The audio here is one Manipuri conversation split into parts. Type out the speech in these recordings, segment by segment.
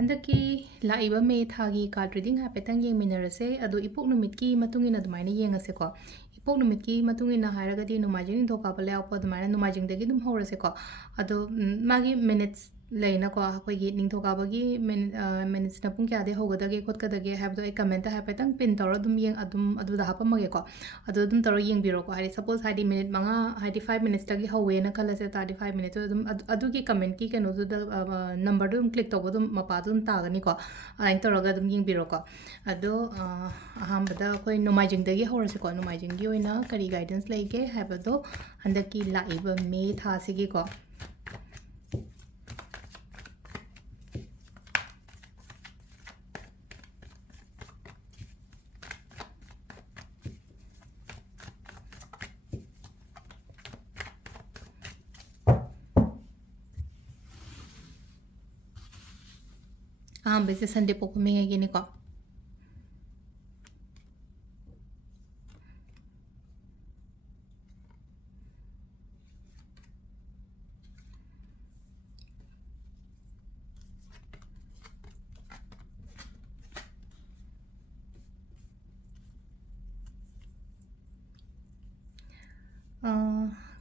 Handaki laiba me thagi card reading hapetang yeng minarase adu ipok numitki matungina dumaina yengase ko ipok numitki matungina hairagadi numajing thoka pale apod dumaina numajing degi dum horase ko adu magi minutes leina ko akoigi ningthoka bagi minutes na pung kya de hogadage khotkadage habdo ai comment hapetang pin toro dum yeng adu da hapamage ko adu dum toro yeng biro ko hari suppose hari minute manga hari 5 minutes tagi howe na khalase 35 minutes dum adu ki comment ki keno du number dum click tobo dum mapa dum tagani ko ain toroga dum yeng biro ko ado aham bada koi nomajing dagi horase ko nomajing gi oina kari guidance lege habado handaki laiba me tha sigi ko bese Sunday po kuminga gini ko.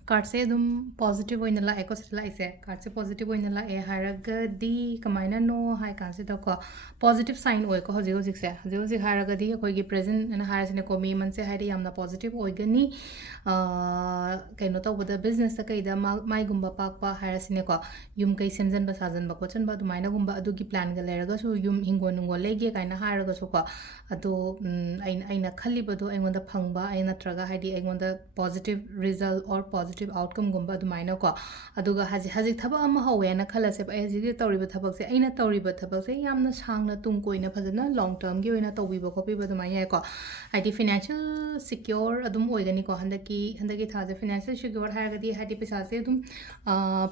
Card se dum positive oina la eco se la ise card se positive oina la e haraga di kamaina no hai kan se ko positive sign oi ko hoji hoji se hoji haraga di koi gi present na har se ne ko mi man se hari yamna positive oi gani kaino to bada business ta kai da mai gumba pak pa har se ne ko yum kai semjan ba sajan ba ko chan ba dumaina gumba adu gi plan ga leraga su yum hingo nungo lege kaina haraga su ko adu aina khali ba do aingonda phangba aina traga hadi aingonda positive result or positive outcome gumba dumaina ko aduga haji thaba ama howe na khala se ai haji tawriba thabak se aina tawriba thabak se yamna sangna tung koina phajana long term gi oina tawbiba ko piba dumaina ko hadi financial secure adum oigani ko handaki thaje financial secure haragadi hadi pesa se adum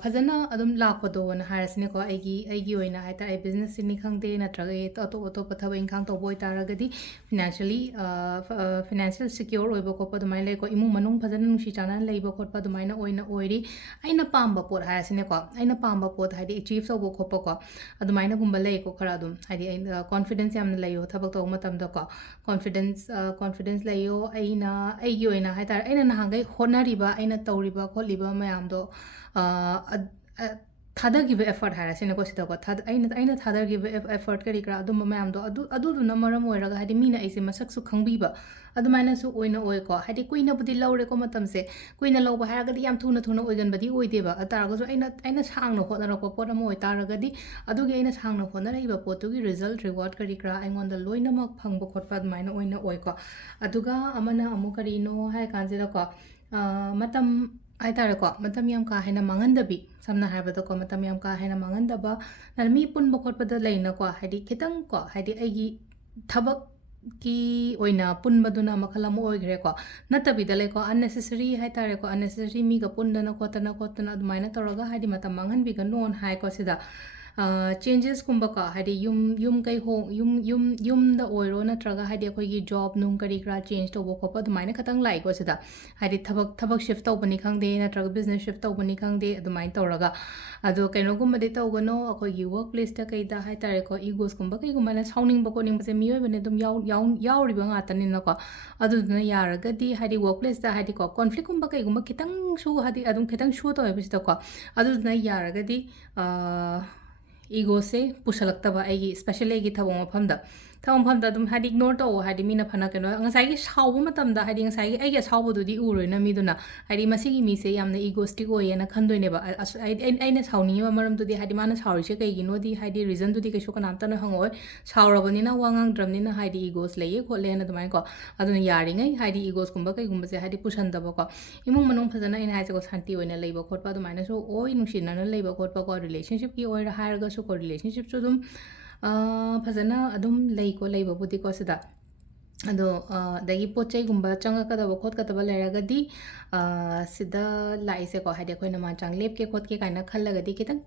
phajana adum lakpado na harasine ko aigi oina haita ai business ni khangde na traga to to pathaba inkhang to boy taragadi financial secure oiba ko pa dumaina ko imu manung phajana nungsi chana leiba khotpa dumaina oina oiri aina pamba pot harasine ko aina pamba pot hadi achieve sobo khopa ko adumaina gumba lei ko khara dum hadi confidence yamna leyo thabak to matam da ko confidence leyo aina aigi oina haita aina nahangai honariba aina tawriba kholiba mayam do thadagiba effort harasine ko sida ko aina thadagiba effort kari kra adum mayam do adu na maram oiraga hadi mina aise masak su khangbiba adumaina su oina oi ko hadi kuina budi laure ko matam se kuina lawba haragadi yam thuna oigan badi oideba ataraga su aina sangna khotna ko pot am oi taragadi adugi aina sangna khotna raiba potugi result reward kari kra aingonda loina mak phangba khotpa adumaina oina oi ko aduga amana amu kari no hai kanjira ko matam ai tare ko matam yam ka haina mangandabi samna habada ko matam yam ka haina mangandaba na mi punba khotpada leina ko hadi khitang ko hadi aigi thabak ki oina punbaduna makhalam oigre ko natabida le ko unnecessary hai tare ko unnecessary mi ga pundana kotana adumaina toroga hadi matam mangan bi ga non hai ko sida changes kumba ka hadi yum kai hong yum da oiro na traga hadi koi gi job nung kari kra change to ko pa dumaina khatang lai ko sida hadi thabak shift to bani khang de na traga business shift to bani khang de adumain toraga ado kaino gumba de to gono akoi gi workplace ta kai da hai tare ko egos kumba kai gumba na sounding ba ko ning base miyo bane dum yaw ri ba nga tanin na ko adu na yaraga di hadi workplace ta hadi ko conflict kumba kai gumba kitang shu hadi adum kitang shu to ba sida ko adu na yaraga di ego se pusalakta ba ai special ai gi thawong mafamda dum hadi ignore to hadi mina phana keno ngasai gi shawba matam da hadi ngasai gi ai gi shawbu du di uroi na mi duna hadi masi gi mi se yamna egoistic oi na khandoi ne ba ai na shawni ma maram du di hadi mana shawri se kai gi no di hadi reason du di kai shoka nam ta na hangoi shawrabani na wangang dram ni na hadi egos leye khole na dumai ko aduna yari ngai hadi egos kumba kai gumba se hadi pusan da ba ko imung manung phajana ina haise ko shanti oi na leiba khotpa dumai na so oi nungsin na leiba khotpa ko relationship ki oi ra haraga so ko relationship so dum phajana adum lei ko leiba budi ko sida ado dagi pochai gumba changa kada ba khot kada ba leragadi sida laise ko hadi khoi na ma chang lep ke khot ke kaina khallagadi kitang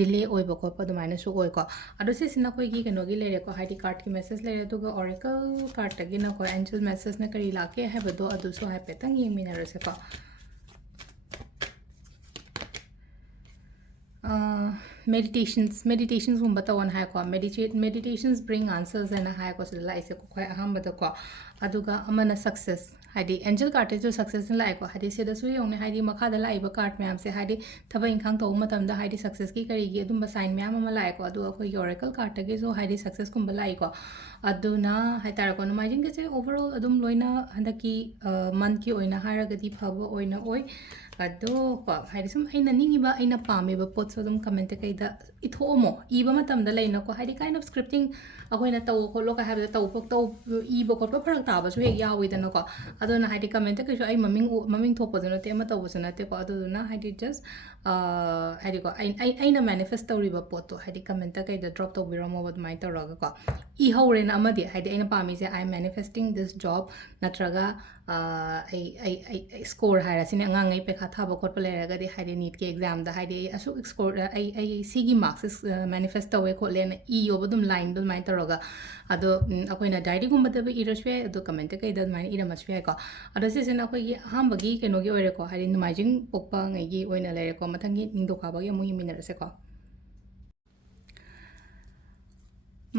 delay oiba ko pa dumaina su oi ko ado se sina koi gi keno gi lere ko hadi card ki message lere to ga oracle card tagi na ko angel message na kari lake hai bado adu so hai petang yeng mina rase ko meditationsꯒꯨꯝꯕ ꯇꯧꯑꯣꯅ ꯍꯥꯏꯀꯣ meditations bring answers ꯍꯥꯏꯅ ꯍꯥꯏꯀꯣ ꯁꯤꯗ ꯂꯥꯛꯏꯁꯦ ꯈ꯭ꯋꯥꯏ ꯑꯍꯥꯟꯕꯗꯀꯣ ꯑꯗꯨꯒ ꯑꯃꯅ success ꯍꯥꯏꯗꯤ ꯑꯦꯟꯖꯦꯜ ꯀꯥꯔꯠꯇꯁꯨ success ꯂꯥꯛꯑꯦꯀꯣ ꯍꯥꯏꯗꯤ ꯁꯤꯗꯁꯨ ꯌꯦꯡꯉꯨꯅꯦ ꯍꯥꯏꯗꯤ ꯃꯈꯥꯗ ꯂꯥꯛꯏꯕ ꯀꯥꯔꯠ ꯃꯌꯥꯝꯁꯦ ꯍꯥꯏꯗꯤ ꯊꯕꯛ ꯏꯪꯈꯥꯡ ꯇꯧꯕ ꯃꯇꯝꯗ ꯍꯥꯏꯗꯤ successꯀꯤ ꯀꯔꯤꯒꯤ ꯑꯗꯨꯝꯕ ꯁꯥꯏꯟ ꯃꯌꯥꯝ ꯑꯃ ꯂꯥꯛꯑꯦꯀꯣ ꯑꯗꯨꯒ ꯑꯩꯈꯣꯏꯒꯤ oracle ꯀꯥꯔꯠꯇꯒꯤꯁꯨ ꯍꯥꯏꯗꯤ successꯀꯨꯝꯕ ꯂꯥꯛꯏꯀꯣ ꯑꯗꯨꯅ ꯍꯥꯏꯇꯥꯔꯦꯀꯣ ꯅꯣꯡꯃꯥꯏꯖꯤꯡꯒꯁꯦ overall ꯑꯗꯨꯝ ꯂꯣꯏꯅ ꯍꯟꯗꯛꯀꯤ ꯃꯟꯊꯀꯤ ꯑꯣꯏꯅ ꯍꯥꯏꯔꯒꯗꯤ ꯐꯕ ꯑꯣꯏꯅ ꯑꯣꯏ ꯑꯗꯣ ꯀꯣ ꯍꯥꯏꯗꯤ ꯁꯨꯝ ꯑꯩꯅ ꯅꯤꯡꯉꯤꯕ ꯑꯩꯅ ꯄꯥꯝꯃꯤꯕ ꯄꯣꯠꯁꯨ ꯑꯗꯨꯝ ꯀꯃꯦꯟꯇ ꯀꯩꯗ ꯏꯊꯣꯛꯑꯝꯃꯣ ꯏꯕ ꯃꯇꯝꯗ ꯂꯩꯅꯀꯣ ꯍꯥꯏꯗꯤ ꯀꯥꯏꯟ ꯑꯣꯐ ꯁ꯭ꯀ꯭ꯔꯤꯞꯇꯤꯡ ꯑꯩꯈꯣꯏꯅ ꯇꯧ ꯈꯣꯠꯂꯣ ꯀꯥꯏ ꯍꯥꯏꯕꯗ ꯏꯕ ꯈꯣꯠꯄ ꯐꯔꯛ ꯇꯥꯕꯁꯨ ꯍꯦꯛ ꯌꯥꯎꯋꯤꯗꯅꯀꯣ ꯑꯗꯨꯅ ꯍꯥꯏꯗꯤ ꯀꯃꯦꯟꯇ ꯀꯩꯁꯨ ꯑꯩ ꯃꯃꯤꯡ ꯊꯣꯛꯄꯁꯨ ꯅꯠꯇꯦ ꯑꯃ ꯇꯧꯕꯁꯨ ꯅꯠꯇꯦꯀꯣ ꯑꯗꯨꯗꯨꯅ ꯍꯥꯏꯗꯤ ꯖꯁ ꯍꯥꯏꯗꯤꯀꯣ ꯑꯩꯅ ꯃꯦꯅꯤꯐꯦꯁ ꯇꯧꯔꯤꯕ ꯄꯣꯠꯇꯣ ꯍꯥꯏꯗꯤ ꯀꯃꯦꯟꯇ ꯀꯩꯗ ꯗ꯭ꯔꯣꯞ ꯇꯧꯕꯤꯔꯝꯃꯣꯕ ꯑꯗꯨꯃꯥꯏꯅ ꯇꯧꯔꯒꯀꯣ ꯏꯍꯧꯔꯦꯅ ꯑꯃꯗꯤ ꯍꯥꯏꯗꯤ ꯑꯩꯅ ꯄꯥꯝꯃꯤꯁꯦ ꯑꯥꯏ ꯑꯦꯝ ꯃꯦꯅꯤꯐꯦꯁꯇꯤꯡ ꯗꯤꯁ ꯖꯣꯕ ꯅꯠꯇ꯭ꯔꯒ ꯑꯩ ꯁ꯭ꯀꯣꯔ ꯍꯥꯏꯔꯁꯤꯅꯦ ꯑꯉꯥꯡꯉꯩ ꯄꯩꯈꯥ ꯊꯥꯕ ꯈꯣꯠꯄ ꯂꯩꯔꯒꯗꯤ ꯍꯥꯏꯗꯤ ꯅꯤꯠꯀꯤ ꯑꯦꯛꯖꯥꯝꯗ ꯍꯥꯏꯗꯤ ꯑꯁꯨꯛ ꯁ꯭ꯀꯣꯔ ꯑꯩ ꯁꯤꯒꯤ ꯃꯥर्क्ꯁꯦ ꯃꯦꯅꯤꯐꯦꯁ ꯇꯧꯋꯦ ꯈꯣꯠꯂꯦꯅ ꯏꯌꯣꯕ ꯑꯗꯨꯝ ꯂꯥꯏꯟꯗꯣ ꯑꯗꯨꯃꯥꯏꯅ ꯇꯧꯔꯒ ꯑꯗꯣ ꯑꯩꯈꯣꯏꯅ ꯗꯥꯏꯔꯤꯒꯨꯝꯕꯗꯕꯨ ꯏꯔꯁꯨ ꯌꯥꯏ ꯑꯗꯣ ꯀꯃꯦꯟꯇ ꯀꯩꯗ ꯑꯗꯨꯃꯥꯏꯅ ꯏꯔꯝꯃꯁꯨ ꯌꯥꯏꯀꯣ ꯑꯗꯣ ꯁꯤꯁꯤꯅ ꯑꯩꯈꯣꯏꯒꯤ ꯑꯍꯥꯟꯕꯒꯤ ꯀꯩꯅꯣꯒꯤ ꯑꯣꯏꯔꯦꯀꯣ ꯍꯥꯏꯗꯤ ꯅꯣꯡꯃꯥꯏꯖꯤꯡ ꯄꯣꯛꯄꯉꯩꯒꯤ ꯑꯣꯏꯅ ꯂꯩꯔꯦꯀꯣ ꯃꯊꯪꯒꯤ ꯅꯤꯡꯊꯧꯀꯥꯕꯒꯤ ꯑꯃꯨꯛ ꯌꯦꯡꯃꯤꯟꯅꯔꯁꯦꯀꯣ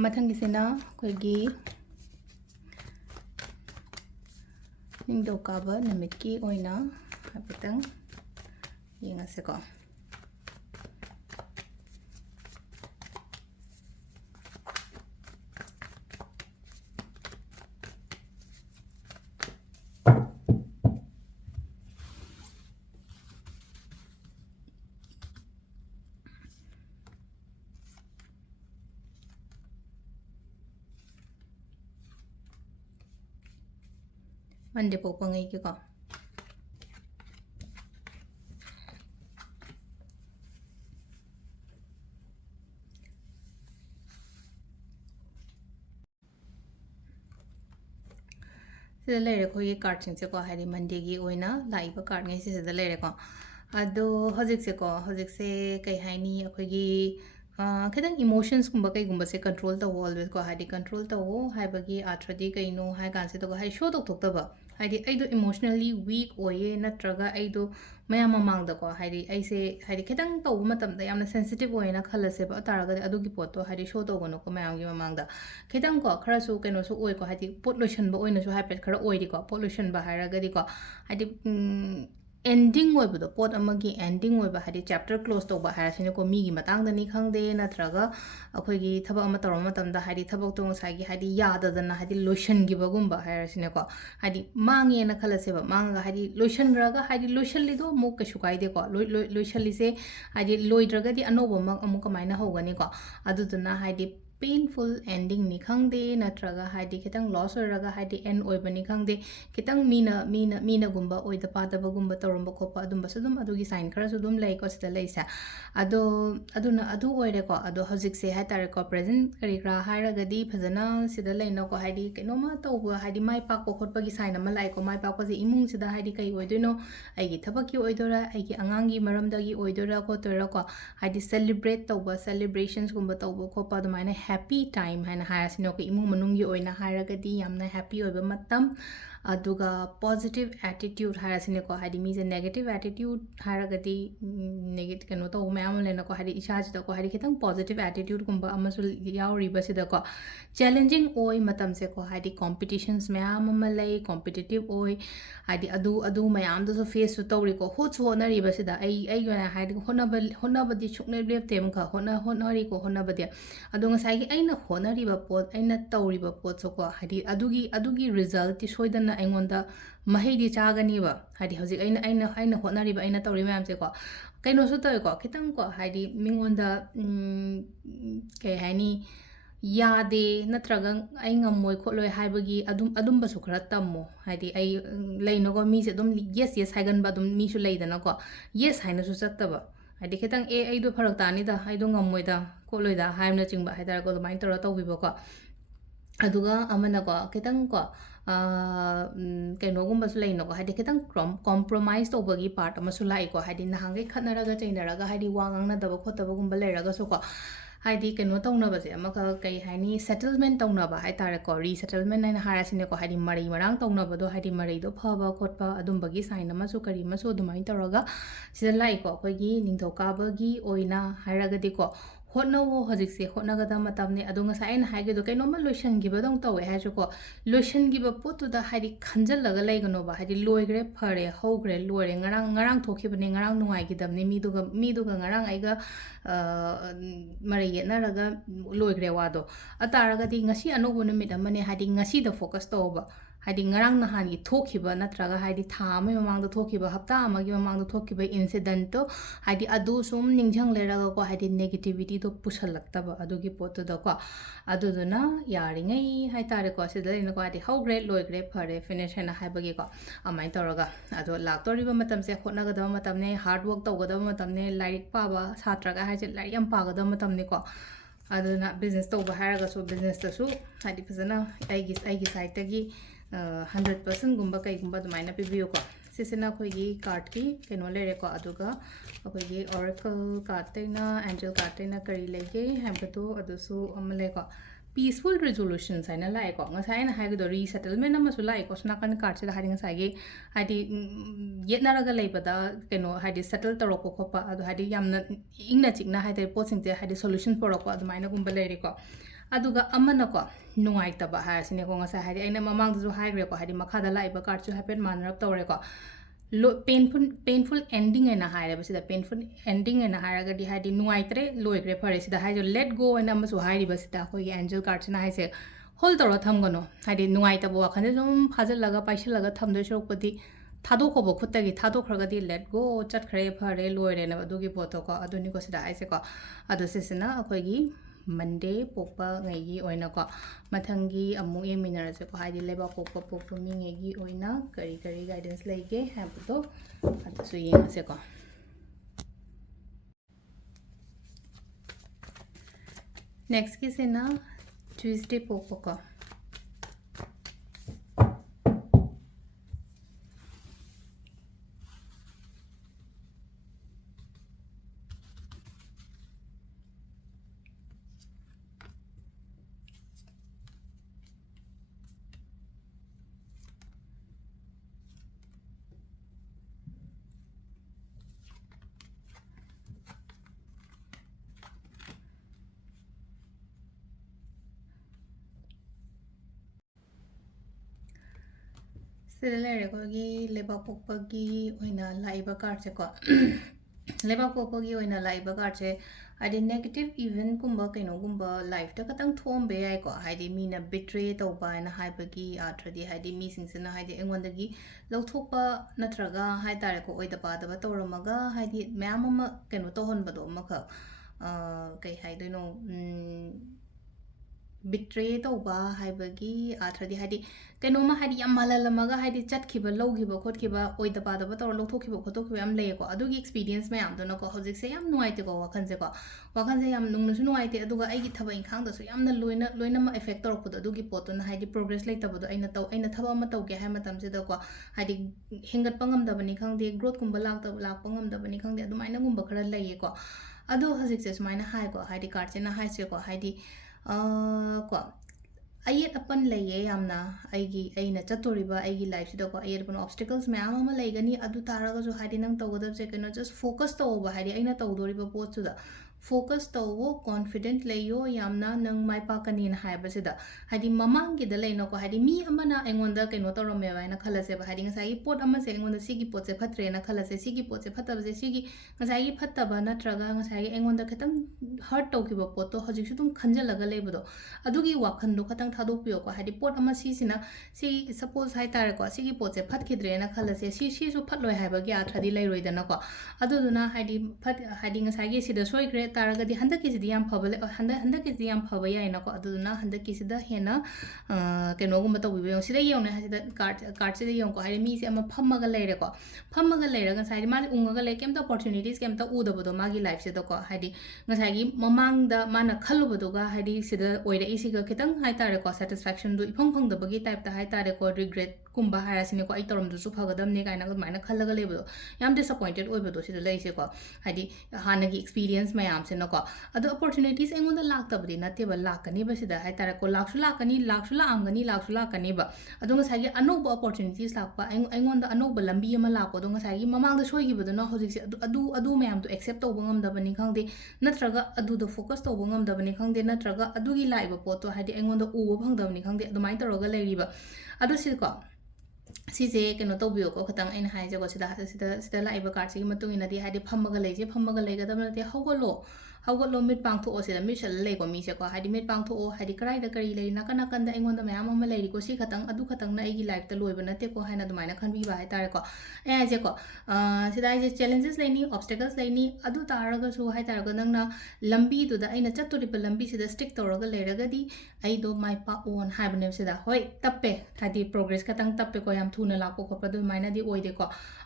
ꯃꯊꯪꯒꯤꯁꯤꯅ ꯑꯩꯈꯣꯏꯒꯤ ꯅꯤꯡꯊꯧꯀꯥꯕ ꯅꯨꯃꯤꯠꯀꯤ ꯑꯣꯏꯅ ꯍꯥꯏꯐꯦꯠꯇꯪ ꯌꯦꯡꯉꯁꯦꯀꯣ ꯃꯟꯗꯦ ꯄꯣꯛꯄꯉꯩꯒꯤꯀꯣ ꯁꯤꯗ ꯂꯩꯔꯦ ꯑꯩꯈꯣꯏꯒꯤ ꯀꯥꯔꯠꯁꯤꯡꯁꯦꯀꯣ ꯍꯥꯏꯗꯤ ꯃꯟꯗꯦꯒꯤ ꯑꯣꯏꯅ ꯂꯥꯛꯏꯕ ꯀꯥꯔꯠꯉꯩꯁꯦ ꯁꯤꯗ ꯂꯩꯔꯦꯀꯣ ꯑꯗꯣ ꯍꯧꯖꯤꯛꯁꯦ ꯀꯩ ꯍꯥꯏꯅꯤ ꯑꯩꯈꯣꯏꯒꯤ ꯈꯤꯇꯪ ꯏꯃꯣꯁꯟꯁꯀꯨꯝꯕ ꯀꯩꯒꯨꯝꯕꯁꯦ ꯀꯟꯇ꯭ꯔꯣꯜ ꯇꯧꯋꯣ ꯑꯣꯜꯋꯦꯁꯀꯣ ꯍꯥꯏꯗꯤ ꯀꯟꯇ꯭ꯔꯣꯜ ꯇꯧꯋꯣ ꯍꯥꯏꯕꯒꯤ ꯑꯥꯔꯊ꯭ꯔꯗꯤ ꯀꯩꯅꯣ ꯍꯥꯏ ꯀꯥꯟꯁꯤꯗꯀꯣ ꯍꯥꯏꯗꯤ ꯁꯣ ꯇꯧꯊꯣꯛꯇꯕ ꯍꯥꯏꯗꯤ ꯑꯩꯗꯣ ꯏꯃꯣꯁꯅꯦꯜꯂꯤ ꯋꯤꯛ ꯑꯣꯏꯌꯦ ꯅꯠꯇ꯭ꯔꯒ ꯑꯩꯗꯣ ꯃꯌꯥꯝ ꯃꯃꯥꯡꯗꯀꯣ ꯍꯥꯏꯗꯤ ꯑꯩꯁꯦ ꯍꯥꯏꯗꯤ ꯈꯤꯇꯪ ꯇꯧꯕ ꯃꯇꯝꯗ ꯌꯥꯝꯅ ꯁꯦꯟꯁꯤꯇꯤቭ ꯑꯣꯏꯌꯦꯅ ꯈꯜꯂꯁꯦꯕ ꯑꯇꯥꯔꯒꯗꯤ ꯑꯗꯨꯒꯤ ꯄꯣꯠꯇꯣ ꯍꯥꯏꯗꯤ ꯁꯣ ꯇꯧꯒꯅꯨꯀꯣ ꯃꯌꯥꯝꯒꯤ ꯃꯃꯥꯡꯗ ꯈꯤꯇꯪꯀꯣ ꯈꯔꯁꯨ ꯀꯩꯅꯣꯁꯨ ꯑꯣꯏꯀꯣ ꯍꯥꯏꯗꯤ ꯄꯣꯠ ꯂꯣꯏꯁꯟꯕ ꯑꯣꯏꯅꯁꯨ ꯍꯥꯏꯐꯦꯠ ꯈꯔ ꯑꯣꯏꯔꯤꯀꯣ ꯄꯣꯠ ꯂꯣꯏꯁꯟꯕ ꯍꯥꯏꯔꯒꯗꯤꯀꯣ ꯍꯥꯏꯗꯤ ꯑꯦꯟꯗꯤꯡ ꯑꯣꯏꯕꯗꯣ ꯄꯣꯠ ꯑꯃꯒꯤ ꯑꯦꯟꯗꯤꯡ ꯑꯣꯏꯕ ꯍꯥꯏꯗꯤ ꯆꯦꯞꯇꯔ ꯀ꯭ꯂꯣꯁ ꯇꯧꯕ ꯍꯥꯏꯔꯁꯤꯅꯀꯣ ꯃꯤꯒꯤ ꯃꯇꯥꯡꯗꯅꯤ ꯈꯪꯗꯦ ꯅꯠꯇ꯭ꯔꯒ ꯑꯩꯈꯣꯏꯒꯤ ꯊꯕꯛ ꯑꯃ ꯇꯧꯔꯕ ꯃꯇꯝꯗ ꯍꯥꯏꯗꯤ ꯊꯕꯛꯇꯣ ꯉꯁꯥꯏꯒꯤ ꯍꯥꯏꯗꯤ ꯌꯥꯗꯗꯅ ꯍꯥꯏꯗꯤ ꯂꯣꯏꯁꯟꯈꯤꯕꯒꯨꯝꯕ ꯍꯥꯏꯔꯁꯤꯅꯦꯀꯣ ꯍꯥꯏꯗꯤ ꯃꯥꯡꯉꯦꯅ ꯈꯜꯂꯁꯦꯕ ꯃꯥꯡꯉꯒ ꯍꯥꯏꯗꯤ ꯂꯣꯏꯁꯟꯈ꯭ꯔꯒ ꯍꯥꯏꯗꯤ ꯂꯣꯏꯁꯜꯂꯤꯗꯣ ꯑꯃꯨꯛ ꯀꯩꯁꯨ ꯀꯥꯏꯗꯦꯀꯣ ꯂꯣꯏꯁꯜꯂꯤꯁꯦ ꯍꯥꯏꯗꯤ ꯂꯣꯏꯗ꯭ꯔꯒꯗꯤ ꯑꯅꯧꯕ ꯑꯃꯨꯛ ꯀꯃꯥꯏꯅ ꯍꯧꯒꯅꯤꯀꯣ ꯑꯗꯨꯗꯨꯅ ꯍꯥꯏꯗꯤ ꯄꯦꯟꯐꯨꯜ ꯑꯦꯟꯗꯤꯡꯅꯤ ꯈꯪꯗꯦ ꯅꯠꯇ꯭ꯔꯒ ꯍꯥꯏꯗꯤ ꯈꯤꯇꯪ ꯂꯣꯁ ꯑꯣꯏꯔꯒ ꯍꯥꯏꯗꯤ ꯑꯦꯟ ꯑꯣꯏꯕꯅꯤ ꯈꯪꯗꯦ ꯈꯤꯇꯪ ꯃꯤꯅꯒꯨꯝꯕ ꯑꯣꯏꯗ ꯄꯥꯗꯕꯒꯨꯝꯕ ꯇꯧꯔꯝꯕ ꯈꯣꯠꯄ ꯑꯗꯨꯝꯕꯁꯨ ꯑꯗꯨꯝ ꯑꯗꯨꯒꯤ ꯁꯥꯏꯟ ꯈꯔꯁꯨ ꯑꯗꯨꯝ ꯂꯩꯀꯣ ꯁꯤꯗ ꯂꯩꯁꯦ ꯑꯗꯨꯅ ꯑꯗꯨ ꯑꯣꯏꯔꯦꯀꯣ ꯑꯗꯣ ꯍꯧꯖꯤꯛꯁꯦ ꯍꯥꯏꯇꯥꯔꯦꯀꯣ ꯄ꯭ꯔꯦꯖꯦꯟ ꯀꯔꯤ ꯀꯔꯥ ꯍꯥꯏꯔꯒꯗꯤ ꯐꯖꯅ ꯁꯤꯗ ꯂꯩꯅꯀꯣ ꯍꯥꯏꯗꯤ ꯀꯩꯅꯣꯝꯃ ꯇꯧꯕ ꯍꯥꯏꯗꯤ ꯃꯥꯏ ꯄꯥꯛꯄ ꯈꯣꯠꯄꯒꯤ ꯁꯥꯏꯟ ꯑꯃ ꯂꯥꯛꯑꯦꯀꯣ ꯃꯥꯏ ꯄꯥꯛꯄꯁꯦ ꯏꯃꯨꯡꯁꯤꯗ ꯍꯥꯏꯗꯤ ꯀꯩ ꯑꯣꯏꯗꯣꯏꯅꯣ ꯑꯩꯒꯤ ꯊꯕꯛꯀꯤ ꯑꯣꯏꯗꯣꯏꯔꯥ ꯑꯩꯒꯤ ꯑꯉꯥꯡꯒꯤ ꯃꯔꯝꯗꯒꯤ ꯑꯣꯏꯗꯣꯏꯔꯥ ꯈꯣꯠꯇꯣꯏꯔꯥꯀꯣ ꯍꯥꯏꯗꯤ ꯁꯦꯂꯤꯕ꯭ꯔꯦꯠ ꯇꯧꯕ ꯁꯦꯂꯤꯕ꯭ꯔꯦꯁꯟꯁꯒꯨꯝꯕ ꯇꯧꯕ ꯈꯣꯠꯄ ꯑꯗꯨꯃꯥꯏꯅ ꯍꯦꯞꯄꯤ ꯇꯥꯏꯝ ꯍꯥꯏꯅ ꯍꯥꯏꯔꯁꯤꯅ ꯑꯩꯈꯣꯏ ꯏꯃꯨꯡ ꯃꯅꯨꯡꯒꯤ ꯑꯣꯏꯅ ꯍꯥꯏꯔꯒꯗꯤ ꯌꯥꯝꯅ ꯍꯦꯞꯄꯤ ꯑꯣꯏꯕ ꯃꯇꯝ ꯑꯗꯨꯒ ꯄꯣꯖꯤꯇꯤቭ ꯑꯦꯇꯤꯇ꯭ꯌꯨꯠ ꯍꯥꯏꯔꯁꯤꯅꯦꯀꯣ ꯍꯥꯏꯗꯤ ꯃꯤꯁꯦ ꯅꯦꯒꯦꯇꯤቭ ꯑꯦꯇꯤꯇ꯭ꯌꯨꯠ ꯍꯥꯏꯔꯒꯗꯤ ꯀꯩꯅꯣ ꯇꯧꯕ ꯃꯌꯥꯝ ꯑꯃ ꯂꯩꯅꯀꯣ ꯍꯥꯏꯗꯤ ꯏꯁꯥꯁꯤꯗꯀꯣ ꯍꯥꯏꯗꯤ ꯈꯤꯇꯪ ꯄꯣꯖꯤꯇꯤቭ ꯑꯦꯇꯤꯇ꯭ꯌꯨꯠꯒꯨꯝꯕ ꯑꯃꯁꯨ ꯌꯥꯎꯔꯤꯕꯁꯤꯗꯀꯣ ꯆꯦꯂꯦꯟꯖꯤꯡ ꯑꯣꯏ ꯃꯇꯝꯁꯦꯀꯣ ꯍꯥꯏꯗꯤ ꯀꯣꯝꯄꯤꯇꯤꯁꯟꯁ ꯃꯌꯥꯝ ꯑꯃ ꯂꯩ ꯀꯣꯝꯄꯤꯇꯤꯇꯤቭ ꯑꯣꯏ ꯍꯥꯏꯗꯤ ꯑꯗꯨ ꯃꯌꯥꯝꯗꯨꯁꯨ ꯐꯦꯁꯁꯨ ꯇꯧꯔꯤꯀꯣ ꯍꯣꯠꯁꯨ ꯍꯣꯠꯅꯔꯤꯕꯁꯤꯗ ꯑꯩꯒꯤ ꯑꯣꯏꯅ ꯍꯥꯏꯔꯗꯤ ꯍꯣꯠꯅꯕꯗꯤ ꯁꯨꯡꯂꯦꯞ ꯂꯦꯞꯇꯦ ꯑꯃꯈꯛ ꯍꯣꯠꯅꯔꯤꯀꯣ ꯍꯣꯠꯅꯕꯗꯤ ꯑꯗꯣ ꯉꯁꯥꯏꯒꯤ ꯑꯩꯅ ꯍꯣꯠꯅꯔꯤꯕ ꯄꯣꯠ ꯑꯩꯅ ꯇꯧꯔꯤꯕ ꯄꯣꯠꯁꯨꯀꯣ ꯍꯥꯏꯗꯤ ꯑꯗꯨꯒꯤ ꯔꯤꯖꯜꯇꯤ ꯁꯣꯏꯗꯅ ꯑꯩꯉꯣꯟꯗ ꯃꯍꯩꯗꯤ ꯆꯥꯒꯅꯤꯕ ꯍꯥꯏꯗꯤ ꯍꯧꯖꯤꯛ ꯑꯩꯅ ꯍꯣꯠꯅꯔꯤꯕ ꯑꯩꯅ ꯇꯧꯔꯤꯕ ꯃꯌꯥꯝꯁꯦꯀꯣ ꯀꯩꯅꯣꯁꯨ ꯇꯧꯋꯦꯀꯣ ꯈꯤꯇꯪꯀꯣ ꯍꯥꯏꯗꯤ ꯃꯤꯉꯣꯟꯗ ꯀꯩ ꯍꯥꯏꯅꯤ ꯌꯥꯗꯦ ꯅꯠꯇ꯭ꯔꯒ ꯑꯩ ꯉꯝꯃꯣꯏ ꯈꯣꯠꯂꯣꯏ ꯍꯥꯏꯕꯒꯤ ꯑꯗꯨꯝꯕꯁꯨ ꯈꯔ ꯇꯝꯃꯣ ꯍꯥꯏꯗꯤ ꯑꯩ ꯂꯩꯅꯀꯣ ꯃꯤꯁꯦ ꯑꯗꯨꯝ ꯌꯦꯁ ꯍꯥꯏꯒꯟꯕ ꯑꯗꯨꯝ ꯃꯤꯁꯨ ꯂꯩꯗꯅꯀꯣ ꯌꯦꯁ ꯍꯥꯏꯅꯁꯨ ꯆꯠꯇꯕ ꯍꯥꯏꯗꯤ ꯈꯤꯇꯪ ꯑꯩꯗꯣ ꯐꯔꯛ ꯇꯥꯅꯤꯗ ꯑꯩꯗꯣ ꯉꯝꯃꯣꯏꯗ ꯈꯣꯠꯂꯣꯏꯗ ꯍꯥꯏꯕꯅꯆꯤꯡꯕ ꯍꯥꯏꯇꯥꯔꯦꯀꯣ ꯑꯗꯨꯃꯥꯏꯅ ꯇꯧꯔ ꯇꯧꯕꯤꯕꯀꯣ ꯑꯗꯨꯒ ꯑꯃꯅꯀꯣ ꯈꯤꯇꯪꯀꯣ ꯀꯩꯅꯣꯒꯨꯝꯕꯁꯨ ꯂꯩꯅꯀꯣ ꯍꯥꯏꯗꯤ ꯈꯤꯇꯪ ꯀꯣꯝꯄ꯭ꯔꯣꯃꯥꯏꯁ ꯇꯧꯕꯒꯤ ꯄꯥꯔꯠ ꯑꯃꯁꯨ ꯂꯥꯛꯏꯀꯣ ꯍꯥꯏꯗꯤ ꯅꯍꯥꯟꯈꯩ ꯈꯠꯅꯔꯒ ꯆꯩꯅꯔꯒ ꯍꯥꯏꯗꯤ ꯋꯥ ꯉꯥꯡꯅꯗꯕ ꯈꯣꯠꯇꯕꯒꯨꯝꯕ ꯂꯩꯔꯒꯁꯨꯀꯣ ꯍꯥꯏꯗꯤ ꯀꯩꯅꯣ ꯇꯧꯅꯕꯁꯦ ꯑꯃꯈꯛ ꯀꯩ ꯍꯥꯏꯅꯤ ꯁꯦꯇꯜꯃꯦꯟ ꯇꯧꯅꯕ ꯍꯥꯏꯇꯥꯔꯦꯀꯣ ꯔꯤꯁꯦꯇꯜꯃꯦꯟ ꯍꯥꯏꯅ ꯍꯥꯏꯔꯁꯤꯅꯦꯀꯣ ꯍꯥꯏꯗꯤ ꯃꯔꯩ ꯃꯔꯥꯡ ꯇꯧꯅꯕꯗꯣ ꯍꯥꯏꯗꯤ ꯃꯔꯩꯗꯣ ꯐꯕ ꯈꯣꯠꯄ ꯑꯗꯨꯝꯕꯒꯤ ꯁꯥꯏꯟ ꯑꯃꯁꯨ ꯀꯔꯤ ꯑꯃꯁꯨ ꯑꯗꯨꯃꯥꯏꯅ ꯇꯧꯔꯒ ꯁꯤꯗ ꯂꯥꯛꯏꯀꯣ ꯑꯩꯈꯣꯏꯒꯤ ꯅꯤꯡꯊꯧꯀꯥꯕꯒꯤ ꯑꯣꯏꯅ ꯍꯥꯏꯔꯒꯗꯤꯀꯣ ꯍꯣꯠꯅꯧꯋꯣ ꯍꯧꯖꯤꯛꯁꯦ ꯍꯣꯠꯅꯒꯗꯕ ꯃꯇꯝꯅꯤ ꯑꯗꯣ ꯉꯁꯥꯏ ꯑꯩꯅ ꯍꯥꯏꯒꯤꯗꯣ ꯀꯩꯅꯣꯝꯃ ꯂꯣꯏꯁꯤꯟꯈꯤꯕꯗꯧ ꯇꯧꯋꯦ ꯍꯥꯏꯔꯁꯨꯀꯣ ꯂꯣꯏꯁꯤꯟꯈꯤꯕ ꯄꯣꯠꯇꯨꯗ ꯍꯥꯏꯗꯤ ꯈꯟꯖꯜꯂꯒ ꯂꯩꯒꯅꯣꯕ ꯍꯥꯏꯗꯤ ꯂꯣꯏꯈ꯭ꯔꯦ ꯐꯔꯦ ꯍꯧꯈ꯭ꯔꯦ ꯂꯣꯏꯔꯦ ꯉꯔꯥꯡ ꯊꯣꯛꯈꯤꯕꯅꯦ ꯉꯔꯥꯡ ꯅꯨꯡꯉꯥꯏꯈꯤꯗꯕꯅꯤ ꯃꯤꯗꯨꯒ ꯉꯔꯥꯡ ꯑꯩꯒ ꯃꯔꯩ ꯌꯦꯠꯅꯔꯒ ꯂꯣꯏꯈ꯭ꯔꯦ ꯋꯥꯗꯣ ꯑꯇꯥꯔꯒꯗꯤ ꯉꯁꯤ ꯑꯅꯧꯕ ꯅꯨꯃꯤꯠ ꯑꯃꯅꯦ ꯍꯥꯏꯗꯤ ꯉꯁꯤꯗ ꯐꯣꯀꯁ ꯇꯧꯕ ꯍꯥꯏꯗꯤ ꯉꯔꯥꯡ ꯅꯍꯥꯟꯒꯤ ꯊꯣꯛꯈꯤꯕ ꯅꯠꯇ꯭ꯔꯒ ꯍꯥꯏꯗꯤ ꯊꯥ ꯑꯃꯒꯤ ꯃꯃꯥꯡꯗ ꯊꯣꯛꯈꯤꯕ ꯍꯞꯇꯥ ꯑꯃꯒꯤ ꯃꯃꯥꯡꯗ ꯊꯣꯛꯈꯤꯕ ꯏꯟꯁꯤꯗꯦꯟꯠꯇꯣ ꯍꯥꯏꯗꯤ ꯑꯗꯨ ꯁꯨꯝ ꯅꯤꯡꯁꯤꯡ ꯂꯩꯔꯒꯀꯣ ꯍꯥꯏꯗꯤ ꯅꯦꯒꯦꯇꯤꯕꯤꯇꯤꯗꯣ ꯄꯨꯁꯜꯂꯛꯇꯕ ꯑꯗꯨꯒꯤ ꯄꯣꯠꯇꯨꯗꯀꯣ ꯑꯗꯨꯗꯨꯅ ꯌꯥꯔꯤꯉꯩ ꯍꯥꯏꯇꯥꯔꯦꯀꯣ ꯁꯤꯗ ꯂꯩꯅꯀꯣ ꯍꯥꯏꯗꯤ ꯍꯧꯈ꯭ꯔꯦ ꯂꯣꯏꯈ꯭ꯔꯦ ꯐꯔꯦ ꯐꯤꯅꯤꯁ ꯍꯥꯏꯅ ꯍꯥꯏꯕꯒꯤꯀꯣ ꯑꯗꯨꯃꯥꯏꯅ ꯇꯧꯔꯒ ꯑꯗꯣ ꯂꯥꯛꯇꯧꯔꯤꯕ ꯃꯇꯝꯁꯦ ꯍꯣꯠꯅꯒꯗꯕ ꯃꯇꯝꯅꯦ ꯍꯥꯔꯗ ꯋꯔꯛ ꯇꯧꯒꯗꯕ ꯃꯇꯝꯅꯦ ꯂꯥꯏꯔꯤꯛ ꯄꯥꯕ ꯁꯥꯇ꯭ꯔꯒ ꯍꯥꯏꯁꯦ ꯂꯥꯏꯔꯤꯛ ꯌꯥꯝ ꯄꯥꯒꯗꯕ ꯃꯇꯝꯅꯤꯀꯣ ꯑꯗꯨꯅ ꯕꯤꯖꯤꯅꯦꯁ ꯇꯧꯕ ꯍꯥꯏꯔꯒꯁꯨ ꯕꯤꯖꯤꯅꯦꯁꯇꯁꯨ ꯍꯥꯏꯗꯤ ꯐꯖꯅ ꯑꯩꯒꯤ ꯁꯥꯏꯠꯇꯒꯤ 100%ꯒꯨꯝꯕ ꯀꯩꯒꯨꯝꯕ ꯑꯗꯨꯃꯥꯏꯅ ꯄꯤꯕꯤꯌꯨꯀꯣ ꯁꯤꯁꯤꯅ ꯑꯩꯈꯣꯏꯒꯤ ꯀꯥꯔꯠꯀꯤ ꯀꯩꯅꯣ ꯂꯩꯔꯦꯀꯣ ꯑꯗꯨꯒ ꯑꯩꯈꯣꯏꯒꯤ ꯑꯣꯔꯦꯀꯜ ꯀꯥꯔꯠꯇꯩꯅ ꯑꯦꯟꯖꯦꯜ ꯀꯥꯔꯠꯇꯩꯅ ꯀꯔꯤ ꯂꯩꯒꯦ ꯍꯥꯏꯕꯗꯣ ꯑꯗꯨꯁꯨ ꯑꯃ ꯂꯩꯀꯣ ꯄꯤꯁꯐꯨꯜ ꯔꯤꯖꯣꯂꯨꯁꯟꯁ ꯍꯥꯏꯅ ꯂꯥꯛꯑꯦꯀꯣ ꯉꯁꯥꯏ ꯑꯩꯅ ꯍꯥꯏꯒꯗꯣ ꯔꯤꯁꯦꯇꯜꯃꯦꯟ ꯑꯃꯁꯨ ꯂꯥꯛꯑꯦꯀꯣ ꯁꯣꯅꯥꯀꯟ ꯀꯥꯔꯠꯁꯤꯗ ꯍꯥꯏꯗꯤ ꯉꯁꯥꯏꯒꯤ ꯍꯥꯏꯗꯤ ꯌꯦꯠꯅꯔꯒ ꯂꯩꯕꯗ ꯀꯩꯅꯣ ꯍꯥꯏꯗꯤ ꯁꯦꯇꯜ ꯇꯧꯔꯛꯄ ꯈꯣꯠꯄ ꯑꯗꯣ ꯍꯥꯏꯗꯤ ꯌꯥꯝꯅ ꯏꯪꯅ ꯆꯤꯛꯅ ꯍꯥꯏꯇꯥꯔꯦ ꯄꯣꯠꯁꯤꯡꯁꯦ ꯍꯥꯏꯗꯤ ꯁꯣꯂꯨꯁꯟ ꯄꯨꯔꯛꯄ ꯑꯗꯨꯃꯥꯏꯅꯒꯨꯝꯕ ꯂꯩꯔꯦꯀꯣ ꯑꯗꯨꯒ ꯑꯃꯅꯀꯣ ꯅꯨꯡꯉꯥꯏꯇꯕ ꯍꯥꯏꯔꯁꯤꯅꯦꯀꯣ ꯉꯁꯥꯏ ꯍꯥꯏꯗꯤ ꯑꯩꯅ ꯃꯃꯥꯡꯗꯁꯨ ꯍꯥꯏꯈ꯭ꯔꯦꯀꯣ ꯍꯥꯏꯗꯤ ꯃꯈꯥꯗ ꯂꯥꯛꯏꯕ ꯀꯥꯔꯠꯁꯨ ꯍꯥꯏꯐꯦꯠ ꯃꯥꯟꯅꯔꯞ ꯇꯧꯔꯦꯀꯣ ꯄꯦꯟꯐꯨꯜ ꯑꯦꯟꯗꯤꯡ ꯍꯥꯏꯅ ꯍꯥꯏꯔꯦꯕ ꯁꯤꯗ ꯄꯦꯟꯐꯨꯜ ꯑꯦꯟꯗꯤꯡ ꯍꯥꯏꯅ ꯍꯥꯏꯔꯒꯗꯤ ꯍꯥꯏꯗꯤ ꯅꯨꯡꯉꯥꯏꯇ꯭ꯔꯦ ꯂꯣꯏꯈ꯭ꯔꯦ ꯐꯔꯦ ꯁꯤꯗ ꯍꯥꯏꯁꯦ ꯂꯦꯠ ꯒꯣ ꯍꯥꯏꯅ ꯑꯃꯁꯨ ꯍꯥꯏꯔꯤꯕꯁꯤꯗ ꯑꯩꯈꯣꯏꯒꯤ ꯑꯦꯟꯖꯦꯜ ꯀꯥꯔꯠꯁꯤꯅ ꯍꯥꯏꯁꯦ ꯍꯣꯜ ꯇꯧꯔ ꯊꯝꯒꯅꯣ ꯍꯥꯏꯗꯤ ꯅꯨꯡꯉꯥꯏꯇꯕ ꯋꯥꯈꯜꯁꯦ ꯁꯨꯝ ꯐꯥꯖꯤꯜꯂꯒ ꯄꯥꯏꯁꯤꯜꯂꯒ ꯊꯝꯗꯣꯏ ꯁꯔꯨꯛꯄꯨꯗꯤ ꯊꯥꯗꯣꯛꯈꯣꯕ ꯈꯨꯠꯇꯒꯤ ꯊꯥꯗꯣꯛꯈ꯭ꯔꯒꯗꯤ ꯂꯦꯠ ꯒꯣ ꯆꯠꯈ꯭ꯔꯦ ꯐꯔꯦ ꯂꯣꯏꯔꯦꯅꯦꯕ ꯑꯗꯨꯒꯤ ꯄꯣꯠꯇꯣꯀꯣ ꯑꯗꯨꯅꯤꯀꯣ ꯁꯤꯗ ꯍꯥꯏꯁꯦꯀꯣ ꯑꯗꯣ ꯁꯤꯁꯤꯅ ꯑꯩꯈꯣꯏꯒꯤ ꯃꯟꯗꯦ ꯄꯣꯛꯄ ꯉꯩꯒꯤ ꯑꯣꯏꯅꯀꯣ ꯃꯊꯪꯒꯤ ꯑꯃꯨꯛ ꯌꯦꯡꯃꯤꯟꯅꯔꯁꯦꯀꯣ ꯍꯥꯏꯗꯤ ꯂꯩꯕꯥꯛ ꯄꯣꯛꯄ ꯃꯤꯉꯩꯒꯤ ꯑꯣꯏꯅ ꯀꯔꯤ ꯀꯔꯤ ꯒꯥꯏꯗꯦꯟꯁ ꯂꯩꯒꯦ ꯍꯥꯏꯕꯗꯣ ꯑꯗꯨꯁꯨ ꯌꯦꯡꯉꯁꯦꯀꯣ ꯅꯦꯛꯁꯀꯤꯁꯤꯅ ꯇ꯭ꯌꯨꯁꯗꯦ ꯄꯣꯛꯄꯀꯣ ꯁꯤꯗ ꯂꯩꯔꯦ ꯑꯩꯈꯣꯏꯒꯤ ꯂꯩꯕꯥꯛ ꯄꯣꯛꯄꯒꯤ ꯑꯣꯏꯅ ꯂꯥꯛꯏꯕ ꯀꯥꯔꯠꯁꯦꯀꯣ ꯂꯩꯕꯥꯛ ꯄꯣꯛꯄꯒꯤ ꯑꯣꯏꯅ ꯂꯥꯛꯏꯕ ꯀꯥꯔꯠꯁꯦ ꯍꯥꯏꯗꯤ ꯅꯦꯒꯦꯇꯤቭ ꯏꯚꯦꯟꯠꯀꯨꯝꯕ ꯀꯩꯅꯣꯒꯨꯝꯕ ꯂꯥꯏꯐꯇ ꯈꯇꯪ ꯊꯣꯛꯑꯝꯕ ꯌꯥꯏꯀꯣ ꯍꯥꯏꯗꯤ ꯃꯤꯅ ꯕꯤꯇ꯭ꯔꯦ ꯇꯧꯕ ꯍꯥꯏꯅ ꯍꯥꯏꯕꯒꯤ ꯑꯥꯔꯊ꯭ꯔꯗꯤ ꯍꯥꯏꯗꯤ ꯃꯤꯁꯤꯡꯁꯤꯅ ꯍꯥꯏꯗꯤ ꯑꯩꯉꯣꯟꯗꯒꯤ ꯂꯧꯊꯣꯛꯄ ꯅꯠꯇ꯭ꯔꯒ ꯍꯥꯏ ꯇꯥꯔꯦꯀꯣ ꯑꯣꯏꯗ ꯄꯥꯗꯕ ꯇꯧꯔꯝꯃꯒ ꯍꯥꯏꯗꯤ ꯃꯌꯥꯝ ꯑꯃ ꯀꯩꯅꯣ ꯇꯧꯍꯟꯕꯗꯣ ꯑꯃꯈꯛ ꯀꯩ ꯍꯥꯏꯗꯣꯏꯅꯣ ꯕꯤꯇ꯭ꯔꯦ ꯇꯧꯕ ꯍꯥꯏꯕꯒꯤ ꯑꯥꯔꯊ꯭ꯔꯗꯤ ꯍꯥꯏꯗꯤ ꯀꯩꯅꯣꯝꯃ ꯍꯥꯏꯗꯤ ꯌꯥꯝ ꯃꯥꯜꯍꯜꯂꯝꯃꯒ ꯍꯥꯏꯗꯤ ꯆꯠꯈꯤꯕ ꯂꯧꯈꯤꯕ ꯈꯣꯠꯈꯤꯕ ꯑꯣꯏꯗ ꯄꯥꯗꯕ ꯇꯧꯔ ꯂꯧꯊꯣꯛꯈꯤꯕ ꯈꯣꯠꯇꯣꯛꯈꯤꯕ ꯌꯥꯝ ꯂꯩꯌꯦꯀꯣ ꯑꯗꯨꯒꯤ ꯑꯦꯛꯁꯄꯤꯔꯤꯌꯦꯟꯁ ꯃꯌꯥꯝꯗꯨꯅꯀꯣ ꯍꯧꯖꯤꯛꯁꯦ ꯌꯥꯝ ꯅꯨꯡꯉꯥꯏꯇꯦꯀꯣ ꯋꯥꯈꯜꯁꯦ ꯌꯥꯝ ꯅꯨꯡꯅꯁꯨ ꯅꯨꯡꯉꯥꯏꯇꯦ ꯑꯗꯨꯒ ꯑꯩꯒꯤ ꯊꯕꯛ ꯏꯪꯈꯥꯡꯗꯁꯨ ꯌꯥꯝꯅ ꯂꯣꯏꯅꯃꯛ ꯑꯦꯐꯦꯛ ꯇꯧꯔꯛꯄꯗꯣ ꯑꯗꯨꯒꯤ ꯄꯣꯠꯇꯨꯅ ꯍꯥꯏꯗꯤ ꯄ꯭ꯔꯣꯒ꯭ꯔꯦꯁ ꯂꯩꯇꯕꯗꯣ ꯑꯩꯅ ꯊꯕꯛ ꯑꯃ ꯇꯧꯒꯦ ꯍꯥꯏ ꯃꯇꯝꯁꯤꯗꯀꯣ ꯍꯥꯏꯗꯤ ꯍꯦꯟꯒꯠꯄ ꯉꯝꯗꯕꯅꯤ ꯈꯪꯗꯦ ꯒ꯭ꯔꯣꯠꯀꯨꯝꯕ ꯂꯥꯛꯄ ꯉꯝꯗꯕꯅꯤ ꯈꯪꯗꯦ ꯑꯗꯨꯃꯥꯏꯅꯒꯨꯝꯕ ꯈꯔ ꯂꯩꯌꯦꯀꯣ ꯑꯗꯣ ꯍꯧꯖꯤꯛꯁꯦ ꯁꯨꯃꯥꯏꯅ ꯍꯥꯏꯀꯣ ꯍꯥꯏꯗꯤ ꯀꯥꯔꯠꯁꯤꯅ ꯍꯥꯏꯁꯦꯀꯣ ꯍꯥꯏꯗꯤ ꯀꯣ ꯑꯌꯦꯠ ꯑꯄꯟ ꯂꯩꯌꯦ ꯌꯥꯝꯅ ꯑꯩꯅ ꯆꯠꯇꯣꯔꯤꯕ ꯑꯩꯒꯤ ꯂꯥꯏꯐꯁꯤꯗꯀꯣ ꯑꯌꯦꯠ ꯑꯄꯟ ꯑꯣꯕꯁꯇꯤꯀꯜꯁ ꯃꯌꯥꯝ ꯑꯃ ꯂꯩꯒꯅꯤ ꯑꯗꯨ ꯇꯥꯔꯒꯁꯨ ꯍꯥꯏꯗꯤ ꯅꯪ ꯇꯧꯒꯗꯕꯁꯦ ꯀꯩꯅꯣ ꯖꯁ ꯐꯣꯀꯁ ꯇꯧꯕ ꯍꯥꯏꯗꯤ ꯑꯩꯅ ꯇꯧꯗꯣꯔꯤꯕ ꯄꯣꯠꯇꯨꯗ ꯐꯣꯀꯁ ꯇꯧꯋꯣ ꯀꯣꯟꯐꯤꯗꯦꯟꯠ ꯂꯩꯌꯣ ꯌꯥꯝꯅ ꯅꯪ ꯃꯥꯏ ꯄꯥꯛꯀꯅꯤꯅ ꯍꯥꯏꯕꯁꯤꯗ ꯍꯥꯏꯗꯤ ꯃꯃꯥꯡꯒꯤꯗ ꯂꯩꯅꯀꯣ ꯍꯥꯏꯗꯤ ꯃꯤ ꯑꯃꯅ ꯑꯩꯉꯣꯟꯗ ꯀꯩꯅꯣ ꯇꯧꯔꯝꯃꯦꯕ ꯍꯥꯏꯅ ꯈꯜꯂꯁꯦꯕ ꯍꯥꯏꯗꯤ ꯉꯁꯥꯏꯒꯤ ꯄꯣꯠ ꯑꯃꯁꯦ ꯑꯩꯉꯣꯟꯗ ꯁꯤꯒꯤ ꯄꯣꯠꯁꯦ ꯐꯠꯇ꯭ꯔꯦꯅ ꯈꯜꯂꯁꯦ ꯁꯤꯒꯤ ꯄꯣꯠꯁꯦ ꯐꯠꯇꯕꯁꯦ ꯁꯤꯒꯤ ꯉꯁꯥꯏꯒꯤ ꯐꯠꯇꯕ ꯅꯠꯇ꯭ꯔꯒ ꯉꯁꯥꯏꯒꯤ ꯑꯩꯉꯣꯟꯗ ꯈꯤꯇꯪ ꯍꯔꯠ ꯇꯧꯈꯤꯕ ꯄꯣꯠꯇꯣ ꯍꯧꯖꯤꯛꯁꯨ ꯑꯗꯨꯝ ꯈꯟꯖꯜꯂꯒ ꯂꯩꯕꯗꯣ ꯑꯗꯨꯒꯤ ꯋꯥꯈꯟꯗꯣ ꯈꯇꯪ ꯊꯥꯗꯣꯛꯄꯤꯌꯣꯀꯣ ꯍꯥꯏꯗꯤ ꯄꯣꯠ ꯑꯃ ꯁꯤꯁꯤꯅ ꯁꯤ ꯁꯄꯣꯁ ꯍꯥꯏꯇꯥꯔꯦꯀꯣ ꯁꯤꯒꯤ ꯄꯣꯠꯁꯦ ꯐꯠꯈꯤꯗ꯭ꯔꯦꯅ ꯈꯜꯂꯁꯦ ꯁꯤꯁꯨ ꯐꯠꯂꯣꯏ ꯍꯥꯏꯕꯒꯤ ꯑꯥꯔꯊ꯭ꯔꯗꯤ ꯂꯩꯔꯣꯏꯗꯅꯀꯣ ꯑꯗꯨꯗꯨꯅ ꯍꯥꯏꯗꯤ ꯉꯁꯥꯏꯒꯤ ꯁꯤꯗ ꯁꯣꯏꯈ꯭ꯔꯦ ꯇꯥꯔꯒꯗꯤ ꯍꯟꯗꯛꯀꯤꯁꯤꯗꯤ ꯌꯥꯝ ꯐꯕ ꯍꯟꯗꯛꯀꯤꯁꯤꯗꯤ ꯌꯥꯝ ꯐꯕ ꯌꯥꯏꯅꯀꯣ ꯑꯗꯨꯗꯨꯅ ꯍꯟꯗꯛꯀꯤꯁꯤꯗ ꯍꯦꯟꯅ ꯀꯩꯅꯣꯒꯨꯝꯕ ꯇꯧꯕꯤꯕ ꯌꯦꯡꯉꯣ ꯁꯤꯗ ꯌꯦꯡꯉꯣ ꯍꯥꯏꯁꯤꯗ ꯀꯥꯔꯠꯁꯤꯗ ꯌꯦꯡꯉꯣꯀꯣ ꯍꯥꯏꯗꯤ ꯃꯤꯁꯦ ꯑꯃ ꯐꯝꯃꯒ ꯂꯩꯔꯦꯀꯣ ꯐꯝꯃꯒ ꯂꯩꯔꯒ ꯉꯁꯥꯏꯗꯤ ꯃꯥꯁꯦ ꯎꯡꯉꯒ ꯂꯩ ꯀꯩꯝꯇ ꯑꯣꯄꯣꯔꯆꯨꯅꯤꯇꯤꯁ ꯀꯩꯝꯇ ꯎꯗꯕꯗꯣ ꯃꯥꯒꯤ ꯂꯥꯏꯐꯁꯤꯗꯀꯣ ꯍꯥꯏꯗꯤ ꯉꯁꯥꯏꯒꯤ ꯃꯃꯥꯡꯗ ꯃꯥꯅ ꯈꯜꯂꯨꯕꯗꯨꯒ ꯍꯥꯏꯗꯤ ꯁꯤꯗ ꯑꯣꯏꯔꯛꯏꯁꯤꯒ ꯈꯤꯇꯪ ꯍꯥꯏꯇꯥꯔꯦꯀꯣ ꯁꯦꯇꯤꯁꯐꯦꯛꯁꯟꯗꯨ ꯏꯐꯪ ꯐꯪꯗꯕꯒꯤ ꯇꯥꯏꯞꯇ ꯍꯥꯏꯇꯥꯔꯦꯀꯣ ꯔꯤꯒ꯭ꯔꯦꯠꯀꯨꯝꯕ ꯍꯥꯏꯔꯁꯤꯅꯦꯀꯣ ꯑꯩ ꯇꯧꯔꯝꯗꯁꯨ ꯐꯒꯗꯕꯅꯦ ꯀꯥꯏꯅ ꯑꯗꯨꯃꯥꯏꯅ ꯈꯜꯂꯒ ꯂꯩꯕꯗꯣ ꯌꯥꯝ ꯗꯤꯁꯑꯄꯣꯏꯟꯇꯦड ꯑꯣꯏꯕꯗꯣ ꯁꯤꯗ ꯂꯩꯁꯦꯀꯣ ꯍꯥꯏꯗꯤ ꯍꯥꯟꯅꯒꯤ ꯑꯦꯛꯁꯄꯤꯔꯤꯌꯦꯟꯁ ꯃꯌꯥꯝꯁꯤꯅꯀꯣ ꯑꯗꯣ ꯑꯣꯄꯣꯔꯆꯨꯅꯤꯇꯤꯁ ꯑꯩꯉꯣꯟꯗ ꯂꯥꯛꯇꯕꯗꯤ ꯅꯠꯇꯦꯕ ꯂꯥꯛꯀꯅꯤꯕ ꯁꯤꯗ ꯍꯥꯏꯇꯥꯔꯦꯀꯣ ꯂꯥꯛꯁꯨ ꯂꯥꯛꯀꯅꯤ ꯂꯥꯛꯁꯨ ꯂꯥꯛꯑꯝꯒꯅꯤ ꯂꯥꯛꯁꯨ ꯂꯥꯛꯀꯅꯤꯕ ꯑꯗꯣ ꯉꯁꯥꯏꯒꯤ ꯑꯅꯧꯕ ꯑꯣꯄꯣꯔꯆꯨꯅꯤꯇꯤꯁ ꯂꯥꯛꯄ ꯑꯩꯉꯣꯟꯗ ꯑꯅꯧꯕ ꯂꯝꯕꯤ ꯑꯃ ꯂꯥꯛꯄꯗꯣ ꯉꯁꯥꯏꯒꯤ ꯃꯃꯥꯡꯗ ꯁꯣꯏꯈꯤꯕꯗꯨꯅ ꯍꯧꯖꯤꯛꯁꯦ ꯑꯗꯨ ꯃꯌꯥꯝꯗꯣ ꯑꯦꯛꯁꯦꯞ ꯇꯧꯕ ꯉꯝꯗꯕꯅꯤ ꯈꯪꯗꯦ ꯅꯠꯇ꯭ꯔꯒ ꯑꯗꯨꯗꯣ ꯐꯣꯀꯁ ꯇꯧꯕ ꯉꯝꯗꯕꯅꯤ ꯈꯪꯗꯦ ꯅꯠꯇ꯭ꯔꯒ ꯑꯗꯨꯒꯤ ꯂꯥꯛꯏꯕ ꯄꯣꯠꯇꯣ ꯍꯥꯏꯗꯤ ꯑꯩꯉꯣꯟꯗ ꯎꯕ ꯐꯪꯗꯕꯅꯤ ꯈꯪꯗꯦ ꯑꯗꯨꯃꯥꯏꯅ ꯇꯧꯔꯒ ꯂꯩꯔꯤꯕ ꯑꯗꯣ ꯁꯤꯀꯣ ꯁꯤꯁꯦ ꯀꯩꯅꯣ ꯇꯧꯕꯤꯌꯣꯀꯣ ꯈꯤꯇꯪ ꯑꯩꯅ ꯍꯥꯏꯖꯦꯀꯣ ꯁꯤꯗ ꯂꯥꯛꯏꯕ ꯀꯥꯔꯠꯁꯤꯒꯤ ꯃꯇꯨꯡ ꯏꯟꯅꯗꯤ ꯍꯥꯏꯗꯤ ꯐꯝꯃꯒ ꯂꯩꯁꯦ ꯐꯝꯃꯒ ꯂꯩꯒꯗꯕ ꯅꯠꯇꯦ ꯍꯧꯒꯠꯂꯣ ꯃꯤꯠ ꯄꯥꯡꯊꯣꯛꯑꯣ ꯁꯤꯗ ꯃꯤꯠ ꯁꯜꯂ ꯂꯩꯀꯣ ꯃꯤꯁꯦꯀꯣ ꯍꯥꯏꯗꯤ ꯃꯤꯠ ꯄꯥꯡꯊꯣꯛꯑꯣ ꯍꯥꯏꯗꯤ ꯀꯗꯥꯏꯗ ꯀꯔꯤ ꯂꯩ ꯅꯥꯀꯟ ꯅꯥꯀꯟꯗ ꯑꯩꯉꯣꯟꯗ ꯃꯌꯥꯝ ꯑꯃ ꯂꯩꯔꯤꯀꯣ ꯁꯤ ꯈꯇꯪ ꯑꯗꯨ ꯈꯇꯪꯅ ꯑꯩꯒꯤ ꯂꯥꯏꯐꯇ ꯂꯣꯏꯕ ꯅꯠꯇꯦꯀꯣ ꯍꯥꯏꯅ ꯑꯗꯨꯃꯥꯏꯅ ꯈꯟꯕꯤꯕ ꯍꯥꯏꯇꯥꯔꯦꯀꯣ ꯑꯩ ꯍꯥꯏꯁꯦꯀꯣ ꯁꯤꯗ ꯍꯥꯏꯁꯦ ꯆꯦꯂꯦꯟꯖꯦꯁ ꯂꯩꯅꯤ ꯑꯣꯕꯁꯇꯦꯀꯜꯁ ꯂꯩꯅꯤ ꯑꯗꯨ ꯇꯥꯔꯒꯁꯨ ꯍꯥꯏꯇꯥꯔꯦꯀꯣ ꯅꯪꯅ ꯂꯝꯕꯤꯗꯨꯗ ꯑꯩꯅ ꯆꯠꯇꯣꯔꯤꯕ ꯂꯝꯕꯤꯁꯤꯗ ꯁ꯭ꯇꯤꯛ ꯇꯧꯔꯒ ꯂꯩꯔꯒꯗꯤ ꯑꯩꯗꯣ ꯃꯥꯏ ꯄꯥꯛꯑꯣꯅ ꯍꯥꯏꯕꯅꯦꯕ ꯁꯤꯗ ꯍꯣꯏ ꯇꯞꯄꯦ ꯍꯥꯏꯗꯤ ꯄ꯭ꯔꯣꯒ꯭ꯔꯦꯁ ꯈꯇꯪ ꯇꯞꯄꯦꯀꯣ ꯌꯥꯝ ꯊꯨꯅ ꯂꯥꯛꯄ ꯈꯣꯠꯄ ꯑꯗꯨꯃꯥꯏꯅꯗꯤ ꯑꯣꯏꯗꯦꯀꯣ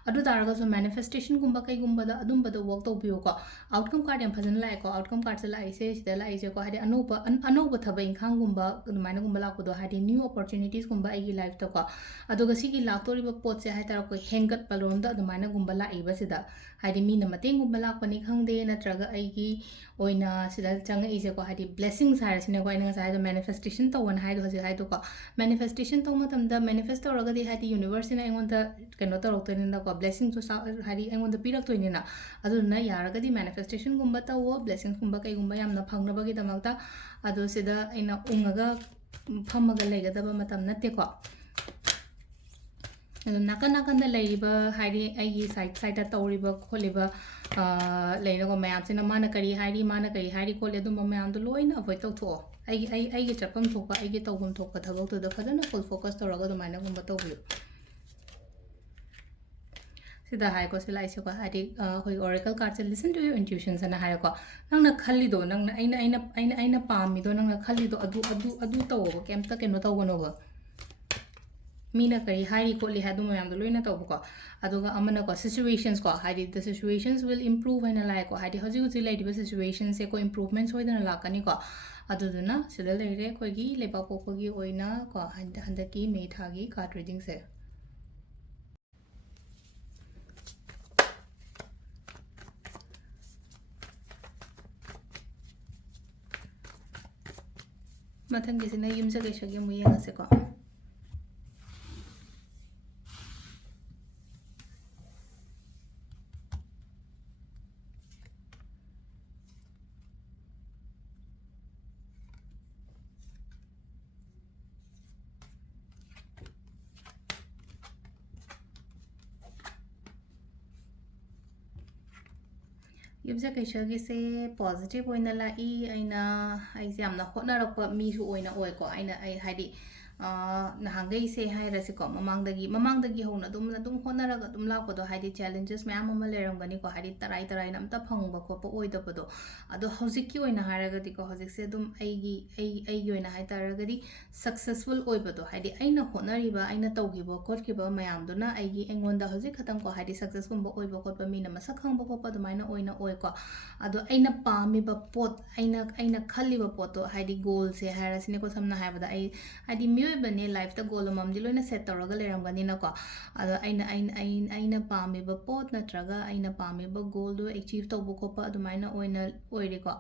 ꯑꯗꯨ ꯇꯥꯔꯒꯁꯨ ꯃꯦꯅꯤꯐꯦꯁꯇꯦꯁꯟꯒꯨꯝꯕ ꯀꯩꯒꯨꯝꯕꯗ ꯑꯗꯨꯝꯕꯗ ꯋꯔꯛ ꯇꯧꯕꯤꯌꯨꯀꯣ ꯑꯥꯎꯠꯀꯝ ꯀꯥꯔꯠ ꯌꯥꯝ ꯐꯖꯅ ꯂꯥꯛꯑꯦꯀꯣ ꯑꯥꯎꯠꯀꯝ ꯀꯥꯔꯠꯁꯦ ꯂꯥꯛꯏꯁꯦ ꯁꯤꯗ ꯂꯥꯛꯏꯁꯦꯀꯣ ꯍꯥꯏꯗꯤ ꯑꯅꯧꯕ ꯊꯕꯛ ꯏꯪꯈꯥꯡꯒꯨꯝꯕ ꯑꯗꯨꯃꯥꯏꯅꯒꯨꯝꯕ ꯂꯥꯛꯄꯗꯣ ꯍꯥꯏꯗꯤ ꯅ꯭ꯌꯨ ꯑꯣꯄꯣꯔꯆꯨꯅꯤꯇꯤꯁꯀꯨꯝꯕ ꯑꯩꯒꯤ ꯂꯥꯏꯐꯇꯀꯣ ꯑꯗꯨꯒ ꯁꯤꯒꯤ ꯂꯥꯛꯇꯣꯔꯤꯕ ꯄꯣꯠꯁꯦ ꯍꯥꯏꯇꯥꯔꯦꯀꯣ ꯍꯦꯟꯒꯠꯄꯂꯣꯝꯗ ꯑꯗꯨꯃꯥꯏꯅꯒꯨꯝꯕ ꯂꯥꯛꯏꯕ ꯁꯤꯗ ꯍꯥꯏꯗꯤ ꯃꯤꯅ ꯃꯇꯦꯡꯒꯨꯝꯕ ꯂꯥꯛꯄꯅꯤ ꯈꯪꯗꯦ ꯅꯠꯇ꯭ꯔꯒ ꯑꯩꯒꯤ ꯑꯣꯏꯅ ꯁꯤꯗ ꯆꯪꯉꯛꯏꯁꯦꯀꯣ ꯍꯥꯏꯗꯤ ꯕ꯭ꯂꯦꯁꯤꯡꯁ ꯍꯥꯏꯔꯁꯤꯅꯦꯀꯣ ꯑꯩꯅ ꯉꯁꯥꯏ ꯍꯥꯏꯗꯣ ꯃꯦꯅꯤꯐꯦꯁꯇꯦꯁꯟ ꯇꯧꯋꯅ ꯍꯧꯖꯤꯛ ꯍꯥꯏꯗꯣꯀꯣ ꯃꯦꯅꯤꯐꯦꯁꯇꯦꯁꯟ ꯇꯧꯕ ꯃꯇꯝꯗ ꯃꯦꯅꯤꯐꯦꯁ ꯇꯧꯔꯒꯗꯤ ꯍꯥꯏꯗꯤ ꯌꯨꯅꯤꯚꯔꯁꯁꯤꯅ ꯑꯩꯉꯣꯟꯗ ꯀꯩꯅꯣ ꯇꯧꯔꯛꯇꯣꯏꯅꯤꯅꯀꯣ ꯕ꯭ꯂꯦꯁꯤꯡꯁꯨ ꯍꯥꯏꯗꯤ ꯑꯩꯉꯣꯟꯗ ꯄꯤꯔꯛꯇꯣꯏꯅꯤꯅ ꯑꯗꯨꯗꯨꯅ ꯌꯥꯔꯒꯗꯤ ꯃꯦꯅꯤꯐꯦꯁꯇꯦꯁꯟꯒꯨꯝꯕ ꯇꯧꯋꯣ ꯕ꯭ꯂꯦꯁꯤꯡꯁꯒꯨꯝꯕ ꯀꯩꯒꯨꯝꯕ ꯌꯥꯝꯅ ꯐꯪꯅꯕꯒꯤꯗꯃꯛꯇ ꯑꯗꯣ ꯁꯤꯗ ꯑꯩꯅ ꯎꯡꯉꯒ ꯐꯝꯃꯒ ꯂꯩꯒꯗꯕ ꯃꯇꯝ ꯅꯠꯇꯦꯀꯣ ꯑꯗꯣ ꯅꯥꯀꯟ ꯅꯥꯀꯟꯗ ꯂꯩꯔꯤꯕ ꯍꯥꯏꯗꯤ ꯑꯩꯒꯤ ꯁꯥꯏꯗ ꯇꯧꯔꯤꯕ ꯈꯣꯠꯂꯤꯕ ꯂꯩꯔꯒ ꯃꯌꯥꯝꯁꯤꯅ ꯃꯥꯅ ꯀꯔꯤ ꯍꯥꯏꯔꯤ ꯈꯣꯠꯂꯤ ꯑꯗꯨꯝꯕ ꯃꯌꯥꯝꯗꯣ ꯂꯣꯏꯅ ꯑꯦꯚꯣꯏꯗ ꯇꯧꯊꯣꯛꯑꯣ ꯑꯩꯒꯤ ꯆꯠꯐꯝ ꯊꯣꯛꯄ ꯑꯩꯒꯤ ꯇꯧꯐꯝ ꯊꯣꯛꯄ ꯊꯕꯛꯇꯨꯗ ꯐꯖꯅ ꯐꯨꯜ ꯐꯣꯀꯁ ꯇꯧꯔꯒ ꯑꯗꯨꯃꯥꯏꯅꯒꯨꯝꯕ ꯇꯧꯕꯤꯌꯨ ꯁꯤꯗ ꯍꯥꯏꯀꯣ ꯁꯤ ꯂꯥꯛꯏꯁꯦꯀꯣ ꯍꯥꯏꯗꯤ ꯑꯩꯈꯣꯏ ꯑꯣꯔꯦꯀꯜ ꯀꯥꯔꯠꯁꯦ ꯂꯤꯁꯟ ꯇꯨ ꯌꯣꯔ ꯏꯟꯇ꯭ꯌꯨꯁꯟꯁ ꯑꯅ ꯍꯥꯏꯔꯦꯀꯣ ꯅꯪꯅ ꯈꯜꯂꯤꯗꯣ ꯅꯪꯅ ꯑꯩꯅ ꯄꯥꯝꯃꯤꯗꯣ ꯅꯪꯅ ꯈꯜꯂꯤꯗꯣ ꯑꯗꯨ ꯇꯧꯋꯣꯕ ꯀꯩꯝꯇ ꯀꯩꯅꯣ ꯇꯧꯒꯅꯣꯕ ꯃꯤꯅ ꯀꯔꯤ ꯍꯥꯏꯔꯤ ꯈꯣꯠꯂꯤ ꯍꯥꯏ ꯑꯗꯨ ꯃꯌꯥꯝꯗꯣ ꯂꯣꯏꯅ ꯇꯧꯕꯀꯣ ꯑꯗꯨꯒ ꯑꯃꯅꯀꯣ ꯁꯤꯆꯨꯋꯦꯁꯟꯁꯀꯣ ꯍꯥꯏꯗꯤ ꯗ ꯁꯤꯆꯨꯋꯦꯁꯟꯁ ꯋꯤꯜ ꯏꯝꯄ꯭ꯔꯨቭ ꯍꯥꯏꯅ ꯂꯥꯛꯑꯦꯀꯣ ꯍꯥꯏꯗꯤ ꯍꯧꯖꯤꯛ ꯂꯩꯔꯤꯕ ꯁꯤꯆꯨꯋꯦꯁꯟꯁꯦꯀꯣ ꯏꯝꯄ꯭ꯔꯨꯚꯃꯦꯟ ꯁꯣꯏꯗꯅ ꯂꯥꯛꯀꯅꯤꯀꯣ ꯑꯗꯨꯗꯨꯅ ꯁꯤꯗ ꯂꯩꯔꯦ ꯑꯩꯈꯣꯏꯒꯤ ꯂꯩꯕꯥꯛꯄꯣꯛꯄꯒꯤ ꯑꯣꯏꯅ ꯀꯣ ꯍꯟꯗꯛꯀꯤ ꯃꯦ ꯊꯥꯒꯤ ꯀꯥꯔꯠ ꯔꯤꯗꯤꯡꯁꯦ ꯃꯊꯪꯒꯤꯁꯤꯅ ꯌꯨꯝꯁꯀꯩꯁꯒꯤ ꯑꯃꯨꯛ ꯌꯦꯡꯉꯁꯦꯀꯣ ꯌꯨꯝꯁꯀꯩꯁꯒꯤꯁꯦ ꯄꯣꯖꯤꯇꯤꯚ ꯑꯣꯏꯅ ꯂꯥꯛꯏ ꯑꯩꯁꯦ ꯌꯥꯝꯅ ꯍꯣꯠꯅꯔꯛꯄ ꯃꯤꯁꯨ ꯑꯣꯏꯀꯣ ꯑꯩ ꯍꯥꯏꯗꯤ ꯅꯍꯥꯟꯈꯩꯁꯦ ꯍꯥꯏꯔꯁꯤꯀꯣ ꯃꯃꯥꯡꯗꯒꯤ ꯍꯧꯅ ꯑꯗꯨꯝ ꯍꯣꯠꯅꯔꯒ ꯑꯗꯨꯝ ꯂꯥꯛꯄꯗꯣ ꯍꯥꯏꯗꯤ ꯆꯦꯂꯦꯟꯖꯦꯁ ꯃꯌꯥꯝ ꯑꯃ ꯂꯩꯔꯝꯒꯅꯤꯀꯣ ꯍꯥꯏꯗꯤ ꯇꯔꯥꯏꯅ ꯑꯝꯇ ꯐꯪꯕ ꯈꯣꯠꯄ ꯑꯣꯏꯗꯕꯗꯣ ꯑꯗꯣ ꯍꯧꯖꯤꯛꯀꯤ ꯑꯣꯏꯅ ꯍꯥꯏꯔꯒꯗꯤꯀꯣ ꯍꯧꯖꯤꯛꯁꯦ ꯑꯗꯨꯝ ꯑꯩꯒꯤ ꯑꯣꯏꯅ ꯍꯥꯏꯇꯥꯔꯒꯗꯤ ꯁꯛꯁꯦꯁꯐꯨꯜ ꯑꯣꯏꯕꯗꯣ ꯍꯥꯏꯗꯤ ꯑꯩꯅ ꯍꯣꯠꯅꯔꯤꯕ ꯑꯩꯅ ꯇꯧꯈꯤꯕ ꯈꯣꯠꯈꯤꯕ ꯃꯌꯥꯝꯗꯨꯅ ꯑꯩꯉꯣꯟꯗ ꯍꯧꯖꯤꯛ ꯈꯇꯪꯀꯣ ꯍꯥꯏꯗꯤ ꯁꯛꯁꯦꯁꯀꯨꯝꯕ ꯑꯣꯏꯕ ꯈꯣꯠꯄ ꯃꯤꯅ ꯃꯁꯛ ꯈꯪꯕ ꯈꯣꯠꯄ ꯑꯗꯨꯃꯥꯏꯅ ꯑꯣꯏꯀꯣ ꯑꯗꯣ ꯑꯩꯅ ꯄꯥꯝꯃꯤꯕ ꯄꯣꯠ ꯑꯩꯅ ꯈꯜꯂꯤꯕ ꯄꯣꯠꯇꯣ ꯍꯥꯏꯗꯤ ꯒꯣꯜꯁꯦ ꯍꯥꯏꯔꯁꯤꯅꯦꯀꯣ ꯁꯝꯅ ꯍꯥꯏꯔꯕꯗ ꯍꯥꯏꯗꯤ ꯃꯤꯑꯣꯏꯕꯅꯦ ꯂꯥꯏꯐꯇ ꯒꯣꯜ ꯑꯃꯃꯝꯗꯤ ꯂꯣꯏꯅ ꯁꯦꯠ ꯇꯧꯔꯒ ꯂꯩꯔꯝꯒꯅꯤꯅꯀꯣ ꯑꯗꯣ ꯑꯩꯅ ꯄꯥꯝꯃꯤꯕ ꯄꯣꯠ ꯅꯠꯇ꯭ꯔꯒ ꯑꯩꯅ ꯄꯥꯝꯃꯤꯕ ꯒꯣꯜꯗꯣ ꯑꯦꯆꯤቭ ꯇꯧꯕ ꯈꯣꯠꯄ ꯑꯗꯨꯃꯥꯏꯅ ꯑꯣꯏꯔꯦꯀꯣ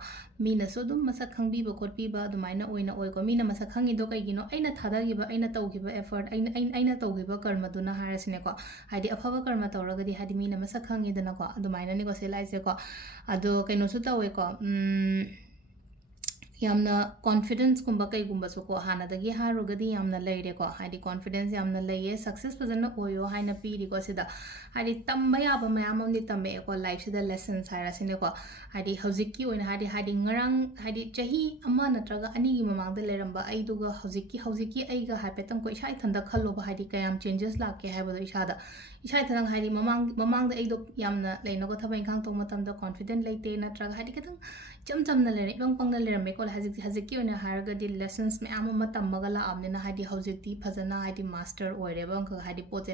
ꯃꯤꯅꯁꯨ ꯑꯗꯨꯝ ꯃꯁꯛ ꯈꯪꯕꯤꯕ ꯈꯣꯠꯄꯤꯕ ꯑꯗꯨꯃꯥꯏꯅ ꯑꯣꯏꯀꯣ ꯃꯤꯅ ꯃꯁꯛ ꯈꯪꯉꯤꯗꯣ ꯀꯩꯒꯤꯅꯣ ꯑꯩꯅ ꯊꯥꯗꯈꯤꯕ ꯑꯩꯅ ꯇꯧꯈꯤꯕ ꯑꯦꯐꯔꯠ ꯑꯩꯅ ꯇꯧꯈꯤꯕ ꯀꯔꯃꯗꯨꯅ ꯍꯥꯏꯔꯁꯤꯅꯦꯀꯣ ꯍꯥꯏꯗꯤ ꯑꯐꯕ ꯀꯔꯃ ꯇꯧꯔꯒꯗꯤ ꯍꯥꯏꯗꯤ ꯃꯤꯅ ꯃꯁꯛ ꯈꯪꯉꯤꯗꯅꯀꯣ ꯑꯗꯨꯃꯥꯏꯅꯅꯦꯀꯣ ꯁꯤ ꯂꯥꯛꯏꯁꯦꯀꯣ ꯑꯗꯣ ꯀꯩꯅꯣꯁꯨ ꯇꯧꯋꯦꯀꯣ ꯌꯥꯝꯅ ꯀꯣꯟꯐꯤꯗꯦꯟꯁꯀꯨꯝꯕ ꯀꯩꯒꯨꯝꯕꯁꯨꯀꯣ ꯍꯥꯟꯅꯗꯒꯤ ꯍꯥꯏꯔꯨꯔꯒꯗꯤ ꯌꯥꯝꯅ ꯂꯩꯔꯦꯀꯣ ꯍꯥꯏꯗꯤ ꯀꯣꯟꯐꯤꯗꯦꯟꯁ ꯌꯥꯝꯅ ꯂꯩꯌꯦ ꯁꯛꯁꯦꯁ ꯐꯖꯅ ꯑꯣꯏꯌꯣ ꯍꯥꯏꯅ ꯄꯤꯔꯤꯀꯣ ꯁꯤꯗ ꯍꯥꯏꯗꯤ ꯇꯝꯕ ꯌꯥꯕ ꯃꯌꯥꯝ ꯑꯃꯗꯤ ꯇꯝꯃꯛꯑꯦꯀꯣ ꯂꯥꯏꯐꯁꯤꯗ ꯂꯦꯁꯟꯁ ꯍꯥꯏꯔꯁꯤꯅꯦꯀꯣ ꯍꯥꯏꯗꯤ ꯍꯧꯖꯤꯛꯀꯤ ꯑꯣꯏꯅ ꯍꯥꯏꯗꯤ ꯉꯔꯥꯡ ꯍꯥꯏꯗꯤ ꯆꯍꯤ ꯑꯃ ꯅꯠꯇ꯭ꯔꯒ ꯑꯅꯤꯒꯤ ꯃꯃꯥꯡꯗ ꯂꯩꯔꯝꯕ ꯑꯩꯗꯨꯒ ꯍꯧꯖꯤꯛꯀꯤ ꯑꯩꯒ ꯍꯥꯏꯐꯦꯠꯇꯪꯀꯣ ꯏꯁꯥ ꯏꯊꯟꯇ ꯈꯜꯂꯣꯕ ꯍꯥꯏꯗꯤ ꯀꯌꯥꯝ ꯆꯦꯟꯖꯦꯁ ꯂꯥꯛꯀꯦ ꯍꯥꯏꯕꯗꯣ ꯏꯁꯥ ꯏꯊꯟꯇ ꯍꯥꯏꯗꯤ ꯃꯃꯥꯡꯗ ꯑꯩꯗꯣ ꯌꯥꯝꯅ ꯂꯩꯅꯀꯣ ꯊꯕꯛ ꯏꯪꯈꯥꯡ ꯇꯧꯕ ꯃꯇꯝꯗ ꯀꯣꯟꯐꯤꯗꯦꯟꯠ ꯂꯩꯇꯦ ꯅꯠꯇ꯭ꯔꯒ ꯍꯥꯏꯗꯤ ꯈꯤꯇꯪ ꯆꯝ ꯆꯝꯅ ꯂꯩꯔꯦ ꯏꯄꯪ ꯄꯪꯅ ꯂꯩꯔꯝꯃꯦꯀꯣ ꯍꯧꯖꯤꯛꯀꯤ ꯑꯣꯏꯅ ꯍꯥꯏꯔꯒꯗꯤ ꯂꯦꯁꯟꯁ ꯃꯌꯥꯝ ꯑꯃ ꯇꯝꯃꯒ ꯂꯥꯛꯑꯕꯅꯤꯅ ꯍꯥꯏꯗꯤ ꯍꯧꯖꯤꯛꯇꯤ ꯐꯖꯅ ꯍꯥꯏꯗꯤ ꯃꯥꯁꯇꯔ ꯑꯣꯏꯔꯦꯕ ꯑꯃꯈꯛ ꯍꯥꯏꯗꯤ ꯄꯣꯠꯁꯦ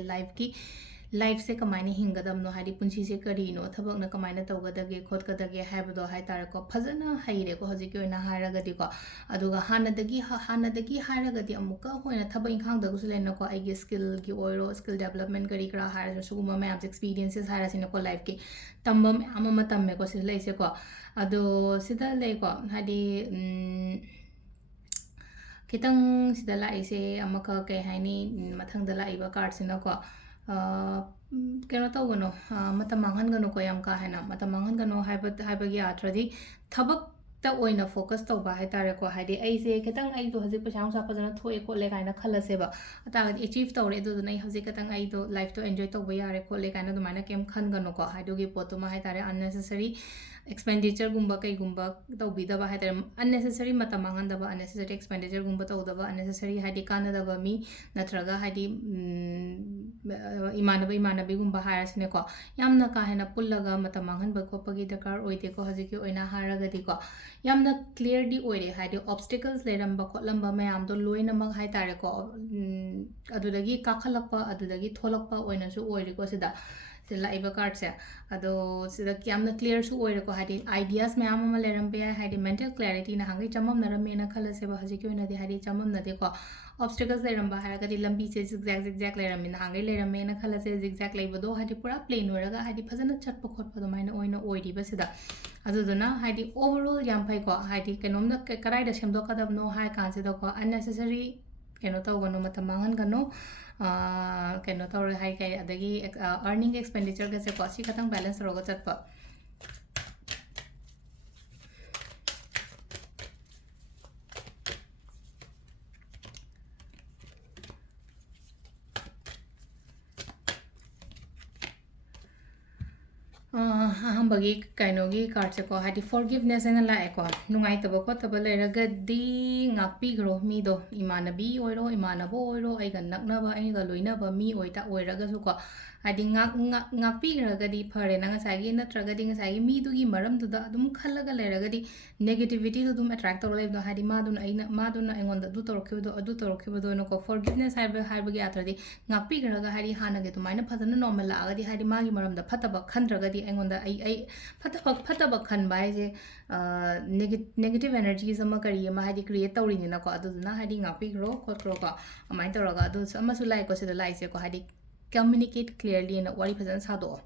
ꯂꯥꯏꯐꯁꯦ ꯀꯃꯥꯏꯅ ꯍꯤꯡꯒꯗꯕꯅꯣ ꯍꯥꯏꯗꯤ ꯄꯨꯟꯁꯤꯁꯦ ꯀꯔꯤꯅꯣ ꯊꯕꯛꯅ ꯀꯃꯥꯏꯅ ꯇꯧꯒꯗꯒꯦ ꯈꯣꯠꯀꯗꯒꯦ ꯍꯥꯏꯕꯗꯣ ꯍꯥꯏꯇꯥꯔꯦꯀꯣ ꯐꯖꯅ ꯍꯩꯔꯦꯀꯣ ꯍꯧꯖꯤꯛꯀꯤ ꯑꯣꯏꯅ ꯍꯥꯏꯔꯒꯗꯤꯀꯣ ꯑꯗꯨꯒ ꯍꯥꯟꯅꯗꯒꯤ ꯍꯥꯏꯔꯒꯗꯤ ꯑꯃꯨꯛꯀ ꯑꯩꯈꯣꯏꯅ ꯊꯕꯛ ꯏꯪꯈꯥꯡꯗꯒꯁꯨ ꯂꯩꯅꯀꯣ ꯑꯩꯒꯤ ꯁ꯭ꯀꯤꯜꯒꯤ ꯑꯣꯏꯔꯣ ꯁ꯭ꯀꯤꯜ ꯗꯦꯕꯂꯞꯃꯦꯟ ꯀꯔꯤ ꯀꯔꯥ ꯍꯥꯏꯔꯁꯨ ꯁꯤꯒꯨꯝꯕ ꯃꯌꯥꯝꯁꯦ ꯑꯦꯛꯁꯄꯤꯔꯤꯌꯦꯟꯁꯦꯁ ꯍꯥꯏꯔꯁꯤꯅꯀꯣ ꯂꯥꯏꯐꯀꯤ ꯇꯝꯕ ꯃꯌꯥꯝ ꯑꯃ ꯇꯝꯃꯦꯀꯣ ꯁꯤꯗ ꯂꯩꯁꯦꯀꯣ ꯑꯗꯣ ꯁꯤꯗ ꯂꯩꯀꯣ ꯍꯥꯏꯗꯤ ꯈꯤꯇꯪ ꯁꯤꯗ ꯂꯥꯛꯏꯁꯦ ꯑꯃꯈꯛ ꯀꯩ ꯍꯥꯏꯅꯤ ꯃꯊꯪꯗ ꯂꯥꯛꯏꯕ ꯀꯥꯔꯠꯁꯤꯅꯀꯣ ꯀꯩꯅꯣ ꯇꯧꯒꯅꯣ ꯃꯇꯝ ꯃꯥꯡꯍꯟꯒꯅꯨꯀꯣ ꯌꯥꯝ ꯀꯥ ꯍꯦꯟꯅ ꯃꯇꯝ ꯃꯥꯡꯍꯟꯒꯅꯣ ꯍꯥꯏꯕꯒꯤ ꯑꯥꯊ꯭ꯔꯗꯤ ꯊꯕꯛꯇ ꯑꯣꯏꯅ ꯐꯣꯀꯁ ꯇꯧꯕ ꯍꯥꯏꯇꯥꯔꯦꯀꯣ ꯍꯥꯏꯗꯤ ꯑꯩꯁꯦ ꯈꯤꯇꯪ ꯑꯩꯗꯣ ꯍꯧꯖꯤꯛ ꯄꯩꯁꯥ ꯅꯨꯡꯁꯥ ꯐꯖꯅ ꯊꯣꯛꯑꯦ ꯈꯣꯠꯂꯦ ꯀꯥꯏꯅ ꯈꯜꯂꯁꯦꯕ ꯑꯇꯥꯔꯒꯗꯤ ꯑꯦꯆꯤꯞ ꯇꯧꯔꯦ ꯑꯗꯨꯗꯨꯅ ꯑꯩ ꯍꯧꯖꯤꯛ ꯈꯤꯇꯪ ꯑꯩꯗꯣ ꯂꯥꯏꯐꯇꯣ ꯑꯦꯟꯖꯣय ꯇꯧꯕ ꯌꯥꯔꯦ ꯈꯣꯠꯂꯦ ꯀꯥꯏꯅ ꯑꯗꯨꯃꯥꯏꯅ ꯀꯩꯝ ꯈꯟꯒꯅꯨꯀꯣ ꯑꯗꯨꯒꯤ ꯄꯣꯠꯇꯨꯃ ꯍꯥꯏꯇꯥꯔꯦ ꯑꯟꯅꯦꯁꯦꯁꯔꯤ ꯑꯦꯛꯁꯄꯦꯟꯗꯤꯆꯔꯒꯨꯝꯕ ꯀꯩꯒꯨꯝꯕ ꯇꯧꯕꯤꯗꯕ ꯍꯥꯏꯇꯥꯔꯦ ꯑꯟꯅꯦꯁꯦꯁꯔꯤ ꯃꯇꯝ ꯃꯥꯡꯍꯟꯗꯕ ꯑꯟꯅꯦꯁꯦꯁꯔꯤ ꯑꯦꯛꯁꯄꯦꯟꯗꯤꯆꯔꯒꯨꯝꯕ ꯇꯧꯗꯕ ꯑꯟꯅꯦꯁꯦꯁꯔꯤ ꯍꯥꯏꯗꯤ ꯀꯥꯟꯅꯗꯕ ꯃꯤ ꯅꯠꯇ꯭ꯔꯒ ꯍꯥꯏꯗꯤ ꯏꯃꯥꯟꯅꯕꯤꯒꯨꯝꯕ ꯍꯥꯏꯔꯁꯤꯅꯦꯀꯣ ꯌꯥꯝꯅ ꯀꯥ ꯍꯦꯟꯅ ꯄꯨꯜꯂꯒ ꯃꯇꯝ ꯃꯥꯡꯍꯟꯕ ꯈꯣꯠꯄꯒꯤ ꯗꯔꯀꯥꯔ ꯑꯣꯏꯗꯦꯀꯣ ꯍꯧꯖꯤꯛꯀꯤ ꯑꯣꯏꯅ ꯍꯥꯏꯔꯒꯗꯤꯀꯣ ꯌꯥꯝꯅ ꯀ꯭ꯂꯤꯌꯔꯗꯤ ꯑꯣꯏꯔꯦ ꯍꯥꯏꯗꯤ ꯑꯣꯞꯁꯇꯤꯀꯜꯁ ꯂꯩꯔꯝꯕ ꯈꯣꯠꯂꯝꯕ ꯃꯌꯥꯝꯗꯣ ꯂꯣꯏꯅꯃꯛ ꯍꯥꯏꯇꯥꯔꯦꯀꯣ ꯑꯗꯨꯗꯒꯤ ꯀꯥꯈꯠꯂꯛꯄ ꯑꯗꯨꯗꯒꯤ ꯊꯣꯛꯂꯛꯄ ꯑꯣꯏꯅꯁꯨ ꯑꯣꯏꯔꯦꯀꯣ ꯁꯤꯗ ꯂꯥꯛꯏꯕ ꯀꯥꯔꯠꯁꯦ ꯑꯗꯣ ꯁꯤꯗ ꯌꯥꯝꯅ ꯀ꯭ꯂꯤꯌꯔꯁꯨ ꯑꯣꯏꯔꯦꯀꯣ ꯍꯥꯏꯗꯤ ꯑꯥꯏꯗꯤꯌꯥꯁ ꯃꯌꯥꯝ ꯑꯃ ꯂꯩꯔꯝꯕ ꯌꯥꯏ ꯍꯥꯏꯗꯤ ꯃꯦꯟꯇꯦꯜ ꯀ꯭ꯂꯦꯔꯤꯇꯤ ꯅꯍꯥꯟꯒꯩ ꯆꯃꯝꯅꯔꯝꯃꯦꯅ ꯈꯜꯂꯁꯦꯕ ꯍꯧꯖꯤꯛꯀꯤ ꯑꯣꯏꯅꯗꯤ ꯍꯥꯏꯗꯤ ꯆꯃꯝꯅꯗꯦꯀꯣ ꯑꯣꯞꯁꯇꯤꯀꯜꯁ ꯂꯩꯔꯝꯕ ꯍꯥꯏꯔꯒꯗꯤ ꯂꯝꯕꯤꯁꯦ ꯖꯤꯛꯖꯦꯛ ꯂꯩꯔꯝꯃꯤ ꯅꯍꯥꯟꯒꯩ ꯂꯩꯔꯝꯃꯦꯅ ꯈꯜꯂꯁꯦ ꯖꯤꯛꯖꯦꯛ ꯂꯩꯕꯗꯣ ꯍꯥꯏꯗꯤ ꯄꯨꯔꯥ ꯄ꯭ꯂꯦꯟ ꯑꯣꯏꯔꯒ ꯍꯥꯏꯗꯤ ꯐꯖꯅ ꯆꯠꯄ ꯈꯣꯠꯄ ꯑꯗꯨꯃꯥꯏꯅ ꯑꯣꯏꯅ ꯑꯣꯏꯔꯤꯕ ꯁꯤꯗ ꯑꯗꯨꯗꯨꯅ ꯍꯥꯏꯗꯤ ओवरऑल ꯌꯥꯝ ꯐꯩꯀꯣ ꯍꯥꯏꯗꯤ ꯀꯩꯅꯣꯝꯗ ꯀꯗꯥꯏꯗ ꯁꯦꯝꯗꯣꯛꯀꯗꯕꯅꯣ ꯍꯥꯏ ꯀꯥꯟꯁꯤꯗꯀꯣ ꯑꯟꯅꯦꯁꯦꯁꯔꯤ ꯀꯩꯅꯣ ꯇꯧꯒꯅꯨ ꯃꯇꯝ ꯃꯥꯡꯍꯟꯒꯅꯨ ꯀꯩꯅꯣ ꯇꯧꯔꯦ ꯍꯥꯏ ꯀꯩ ꯑꯗꯒꯤ ꯑꯔꯅꯤꯡ ꯑꯦꯛꯁꯄꯦꯟꯗꯤꯆꯔꯒꯁꯦꯀꯣ ꯁꯤ ꯈꯇꯪ ꯕꯦꯂꯦꯟꯁ ꯇꯧꯔꯒ ꯆꯠꯄ ꯑꯍꯥꯟꯕꯒꯤ ꯀꯩꯅꯣꯒꯤ ꯀꯥꯔꯠꯁꯦꯀꯣ ꯍꯥꯏꯗꯤ ꯐꯣꯔꯒꯤꯞꯅꯦꯁ ꯍꯥꯏꯅ ꯂꯥꯛꯑꯦꯀꯣ ꯅꯨꯡꯉꯥꯏꯇꯕ ꯈꯣꯠꯇꯕ ꯂꯩꯔꯒꯗꯤ ꯉꯥꯛꯄꯤꯈ꯭ꯔꯣ ꯃꯤꯗꯣ ꯏꯃꯥꯟꯅꯕꯤ ꯑꯣꯏꯔꯣ ꯏꯃꯥꯟꯅꯕ ꯑꯣꯏꯔꯣ ꯑꯩꯒ ꯅꯛꯅꯕ ꯑꯩꯒ ꯂꯣꯏꯅꯕ ꯃꯤ ꯑꯣꯏꯔꯒꯁꯨꯀꯣ ꯍꯥꯏꯗꯤ ꯉꯥꯛꯄꯤꯈ꯭ꯔꯒꯗꯤ ꯐꯔꯦꯅ ꯉꯁꯥꯏꯒꯤ ꯅꯠꯇ꯭ꯔꯒꯗꯤ ꯉꯁꯥꯏꯒꯤ ꯃꯤꯗꯨꯒꯤ ꯃꯔꯝꯗꯨꯗ ꯑꯗꯨꯝ ꯈꯜꯂꯒ ꯂꯩꯔꯒꯗꯤ ꯅꯦꯒꯦꯇꯤꯕꯤꯇꯤꯗꯣ ꯑꯗꯨꯝ ꯑꯦꯇ꯭ꯔꯦꯛ ꯇꯧꯔ ꯂꯩꯕꯗꯣ ꯍꯥꯏꯗꯤ ꯃꯥꯗꯨꯅ ꯑꯩꯉꯣꯟꯗ ꯑꯗꯨ ꯇꯧꯔꯛꯈꯤꯕꯗꯣꯅꯀꯣ ꯐꯣꯔꯒꯤꯞꯅꯦꯁ ꯍꯥꯏꯕꯒꯤ ꯑꯥꯊ꯭ꯔꯗꯤ ꯉꯥꯛꯄꯤꯈ꯭ꯔꯒ ꯍꯥꯏꯗꯤ ꯍꯥꯟꯅꯒꯤ ꯑꯗꯨꯃꯥꯏꯅ ꯐꯖꯅ ꯅꯣꯔꯃꯦꯜ ꯂꯥꯛꯑꯒꯗꯤ ꯍꯥꯏꯗꯤ ꯃꯥꯒꯤ ꯃꯔꯝꯗ ꯐꯠꯇꯕ ꯈꯟꯗ꯭ꯔꯒꯗꯤ ꯑꯩꯉꯣꯟꯗ ꯑꯩ ꯐꯠꯇꯕ ꯈꯟꯕ ꯍꯥꯏꯁे ꯅꯦꯒꯦꯇꯤቭ ꯑꯦꯅꯔꯖꯤꯁ ꯑꯃ ꯀꯔꯤ ꯑꯃ ꯍꯥꯏꯗꯤ ꯀ꯭रिꯌꯦꯠ ꯇꯧꯔꯤꯅꯤꯅꯀꯣ ꯑꯗꯨꯗꯨꯅ ꯍꯥꯏꯗꯤ ꯉꯥꯛꯄꯤꯈ꯭ꯔꯣ ꯈꯣꯠꯈ꯭ꯔꯣꯀꯣ ꯑꯗꯨꯃꯥꯏꯅ ꯇꯧꯔꯒ ꯑꯗꯨ ꯑꯃꯁꯨ ꯂꯥꯛꯑꯦꯀꯣ ꯁꯤꯗ ꯂꯥꯛꯏꯁꯦꯀꯣ ꯍꯥꯏꯗꯤ ꯀꯝꯃꯨꯅꯤꯀꯦꯠ ꯀ꯭ꯂꯤꯌꯔꯂꯤꯅ ꯋꯥꯔꯤ ꯐꯖꯅ ꯁꯥꯗꯣꯛꯑꯣ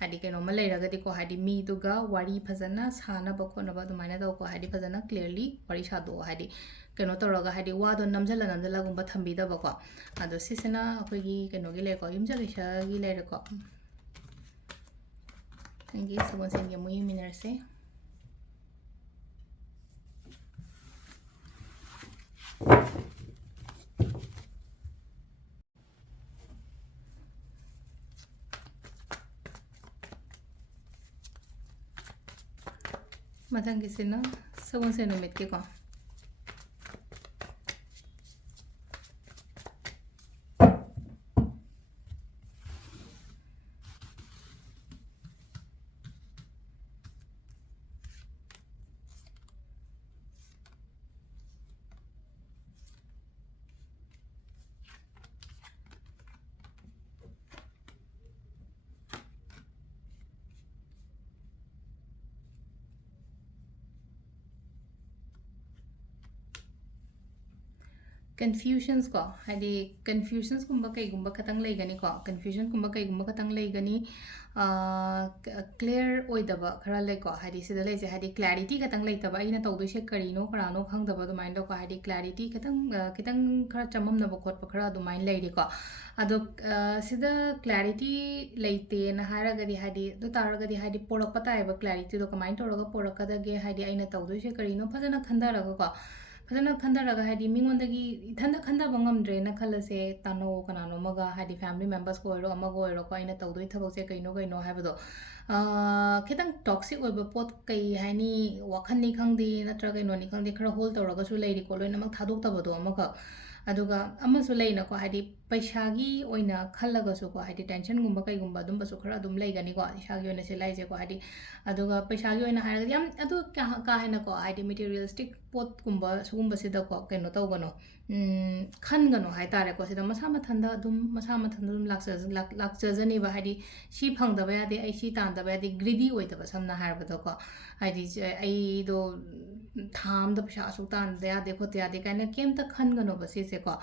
ꯍꯥꯏꯗꯤ ꯀꯩꯅꯣꯝꯃ ꯂꯩꯔꯒꯗꯤꯀꯣ ꯍꯥꯏꯗꯤ ꯃꯤꯗꯨꯒ ꯋꯥꯔꯤ ꯐꯖꯅ ꯁꯥꯅꯕ ꯈꯣꯠꯅꯕ ꯑꯗꯨꯃꯥꯏꯅ ꯇꯧꯀꯣ ꯍꯥꯏꯗꯤ ꯐꯖꯅ ꯀ꯭ꯂꯤꯌꯔꯂꯤ ꯋꯥꯔꯤ ꯁꯥꯗꯣꯛꯑꯣ ꯍꯥꯏꯗꯤ ꯀꯩꯅꯣ ꯇꯧꯔꯒ ꯍꯥꯏꯗꯤ ꯋꯥꯗꯣ ꯅꯝꯖꯜꯂꯒꯨꯝꯕ ꯊꯝꯕꯤꯗꯕꯀꯣ ꯑꯗꯣ ꯁꯤꯁꯤꯅ ꯑꯩꯈꯣꯏꯒꯤ ꯀꯩꯅꯣꯒꯤ ꯂꯩꯔꯦꯀꯣ ꯌꯨꯝꯖꯀꯩꯁꯒꯤ ꯂꯩꯔꯦꯀꯣ ꯅꯪꯒꯤ ꯁꯒꯣꯜꯁꯦꯟꯒꯤ ꯑꯃꯨꯛ ꯌꯦꯡꯃꯤꯟꯅꯔꯁꯦ ꯃꯊꯪꯒꯤꯁꯤꯅ ꯁꯒꯣꯜꯁꯦꯟ ꯅꯨꯃꯤꯠꯀꯤꯀꯣ ꯀꯟꯐ꯭ꯌꯨಷꯟꯁꯀꯣ ꯍꯥꯏꯗꯤ ꯀꯟꯐ꯭ꯌꯨಷꯟꯁꯀꯨꯝꯕ ꯀꯩꯒꯨꯝꯕ ꯈꯇꯪ ꯂꯩꯒꯅꯤꯀꯣ ꯀꯟꯐ꯭ꯌꯨಷꯟꯒꯨꯝꯕ ꯀꯩꯒꯨꯝꯕ ꯈꯇꯪ ꯂꯩꯒꯅꯤ ꯀ꯭ꯂꯤꯌꯔ ꯑꯣꯏꯗꯕ ꯈꯔ ꯂꯩꯀꯣ ꯍꯥꯏꯗꯤ ꯁꯤꯗ ꯂꯩꯁꯦ ꯍꯥꯏꯗꯤ ꯀ꯭ꯂꯦꯔꯤꯇꯤ ꯈꯇꯪ ꯂꯩꯇꯕ ꯑꯩꯅ ꯇꯧꯗꯣꯏꯁꯦ ꯀꯔꯤꯅꯣ ꯀꯅꯥꯅꯣ ꯈꯪꯗꯕ ꯑꯗꯨꯃꯥꯏꯅ ꯇꯧꯀꯣ ꯍꯥꯏꯗꯤ ꯀ꯭ꯂꯦꯔꯤꯇꯤ ꯈꯤꯇꯪ ꯈꯔ ꯆꯃꯝꯅꯕ ꯈꯣꯠꯄ ꯈꯔ ꯑꯗꯨꯃꯥꯏꯅ ꯂꯩꯔꯤꯀꯣ ꯑꯗꯣ ꯁꯤꯗ ꯀ꯭ꯂꯦꯔꯤꯇꯤ ꯂꯩꯇꯦꯅ ꯍꯥꯏꯔꯒꯗꯤ ꯍꯥꯏꯗꯤ ꯑꯗꯨ ꯇꯥꯔꯒꯗꯤ ꯍꯥꯏꯗꯤ ꯄꯣꯔꯛꯄ ꯇꯥꯏꯌꯦꯕ ꯀ꯭ꯂꯦꯔꯤꯇꯤꯗꯣ ꯀꯃꯥꯏꯅ ꯇꯧꯔꯒ ꯄꯣꯔꯛꯀꯗꯒꯦ ꯍꯥꯏꯗꯤ ꯑꯩꯅ ꯇꯧꯗꯣꯏꯁꯦ ꯀꯔꯤꯅꯣ ꯐꯖꯅ ꯈꯟꯊꯔꯒꯀꯣ ꯐꯖꯅ ꯈꯟꯊꯔꯒ ꯍꯥꯏꯗꯤ ꯃꯤꯉꯣꯟꯗꯒꯤ ꯏꯊꯟꯇ ꯈꯟꯊꯕ ꯉꯝꯗ꯭ꯔꯦꯅ ꯈꯜꯂꯁꯦ ꯇꯥꯟꯅꯧ ꯀꯅꯥꯅꯣꯃꯒ ꯍꯥꯏꯗꯤ ꯐꯦꯃꯤꯂꯤ ꯃꯦꯝꯕꯔꯁꯀ ꯑꯣꯏꯔꯣ ꯑꯃꯒ ꯑꯣꯏꯔꯣꯀꯣ ꯑꯩꯅ ꯇꯧꯗꯣꯏ ꯊꯕꯛꯁꯦ ꯀꯩꯅꯣ ꯍꯥꯏꯕꯗꯣ ꯈꯤꯇꯪ ꯇꯣꯛꯁꯤꯛ ꯑꯣꯏꯕ ꯄꯣꯠ ꯀꯩ ꯍꯥꯏꯅꯤ ꯋꯥꯈꯟꯅꯤ ꯈꯪꯗꯦ ꯅꯠꯇ꯭ꯔꯒ ꯀꯩꯅꯣꯅꯤ ꯈꯪꯗꯦ ꯈꯔ ꯍꯣꯜ ꯇꯧꯔꯒꯁꯨ ꯂꯩꯔꯤꯀꯣ ꯂꯣꯏꯅꯃꯛ ꯊꯥꯗꯣꯛꯇꯕꯗꯣ ꯑꯃꯈꯛ ꯑꯗꯨꯒ ꯑꯃꯁꯨ ꯂꯩꯅꯀꯣ ꯍꯥꯏꯗꯤ ꯄꯩꯁꯥꯒꯤ ꯑꯣꯏꯅ ꯈꯜꯂꯒꯁꯨꯀꯣ ꯍꯥꯏꯗꯤ ꯇꯦꯟꯁꯟꯒꯨꯝꯕ ꯀꯩꯒꯨꯝꯕ ꯑꯗꯨꯝꯕꯁꯨ ꯈꯔ ꯑꯗꯨꯝ ꯂꯩꯒꯅꯤꯀꯣ ꯏꯁꯥꯒꯤ ꯑꯣꯏꯅ ꯁꯤꯂꯥꯏꯁꯦꯀꯣ ꯍꯥꯏꯗꯤ ꯑꯗꯨꯒ ꯄꯩꯁꯥꯒꯤ ꯑꯣꯏꯅ ꯍꯥꯏꯔꯒꯗꯤ ꯌꯥꯝ ꯑꯗꯨ ꯀꯥ ꯍꯦꯟꯅꯀꯣ ꯍꯥꯏꯗꯤ ꯃꯦꯇꯤꯔꯤꯌꯦꯂꯤꯁꯇꯤꯛ ꯄꯣꯠꯀꯨꯝꯕ ꯁꯤꯒꯨꯝꯕꯁꯤꯗꯀꯣ ꯀꯩꯅꯣ ꯇꯧꯒꯅꯣ ꯈꯟꯒꯅꯣ ꯍꯥꯏꯇꯥꯔꯦꯀꯣ ꯁꯤꯗ ꯃꯁꯥ ꯃꯊꯟꯇ ꯑꯗꯨꯝ ꯂꯥꯛꯆꯖꯅꯦꯕ ꯍꯥꯏꯗꯤ ꯁꯤ ꯐꯪꯗꯕ ꯌꯥꯗꯦ ꯑꯩ ꯁꯤ ꯇꯥꯟꯗꯕ ꯌꯥꯗꯦ ꯒ꯭ꯔꯤꯗꯤ ꯑꯣꯏꯗꯕ ꯁꯝꯅ ꯍꯥꯏꯔꯕꯗꯀꯣ ꯍꯥꯏꯗꯤ ꯑꯩꯗꯣ ꯊꯥ ꯑꯃꯗ ꯄꯩꯁꯥ ꯑꯁꯨꯛ ꯇꯥꯟꯗ ꯌꯥꯗꯦ ꯈꯣꯠꯇ ꯌꯥꯗꯦ ꯀꯥꯏꯅ ꯀꯩꯝꯇ ꯈꯟꯒꯅꯣꯕ ꯁꯤꯁꯦꯀꯣ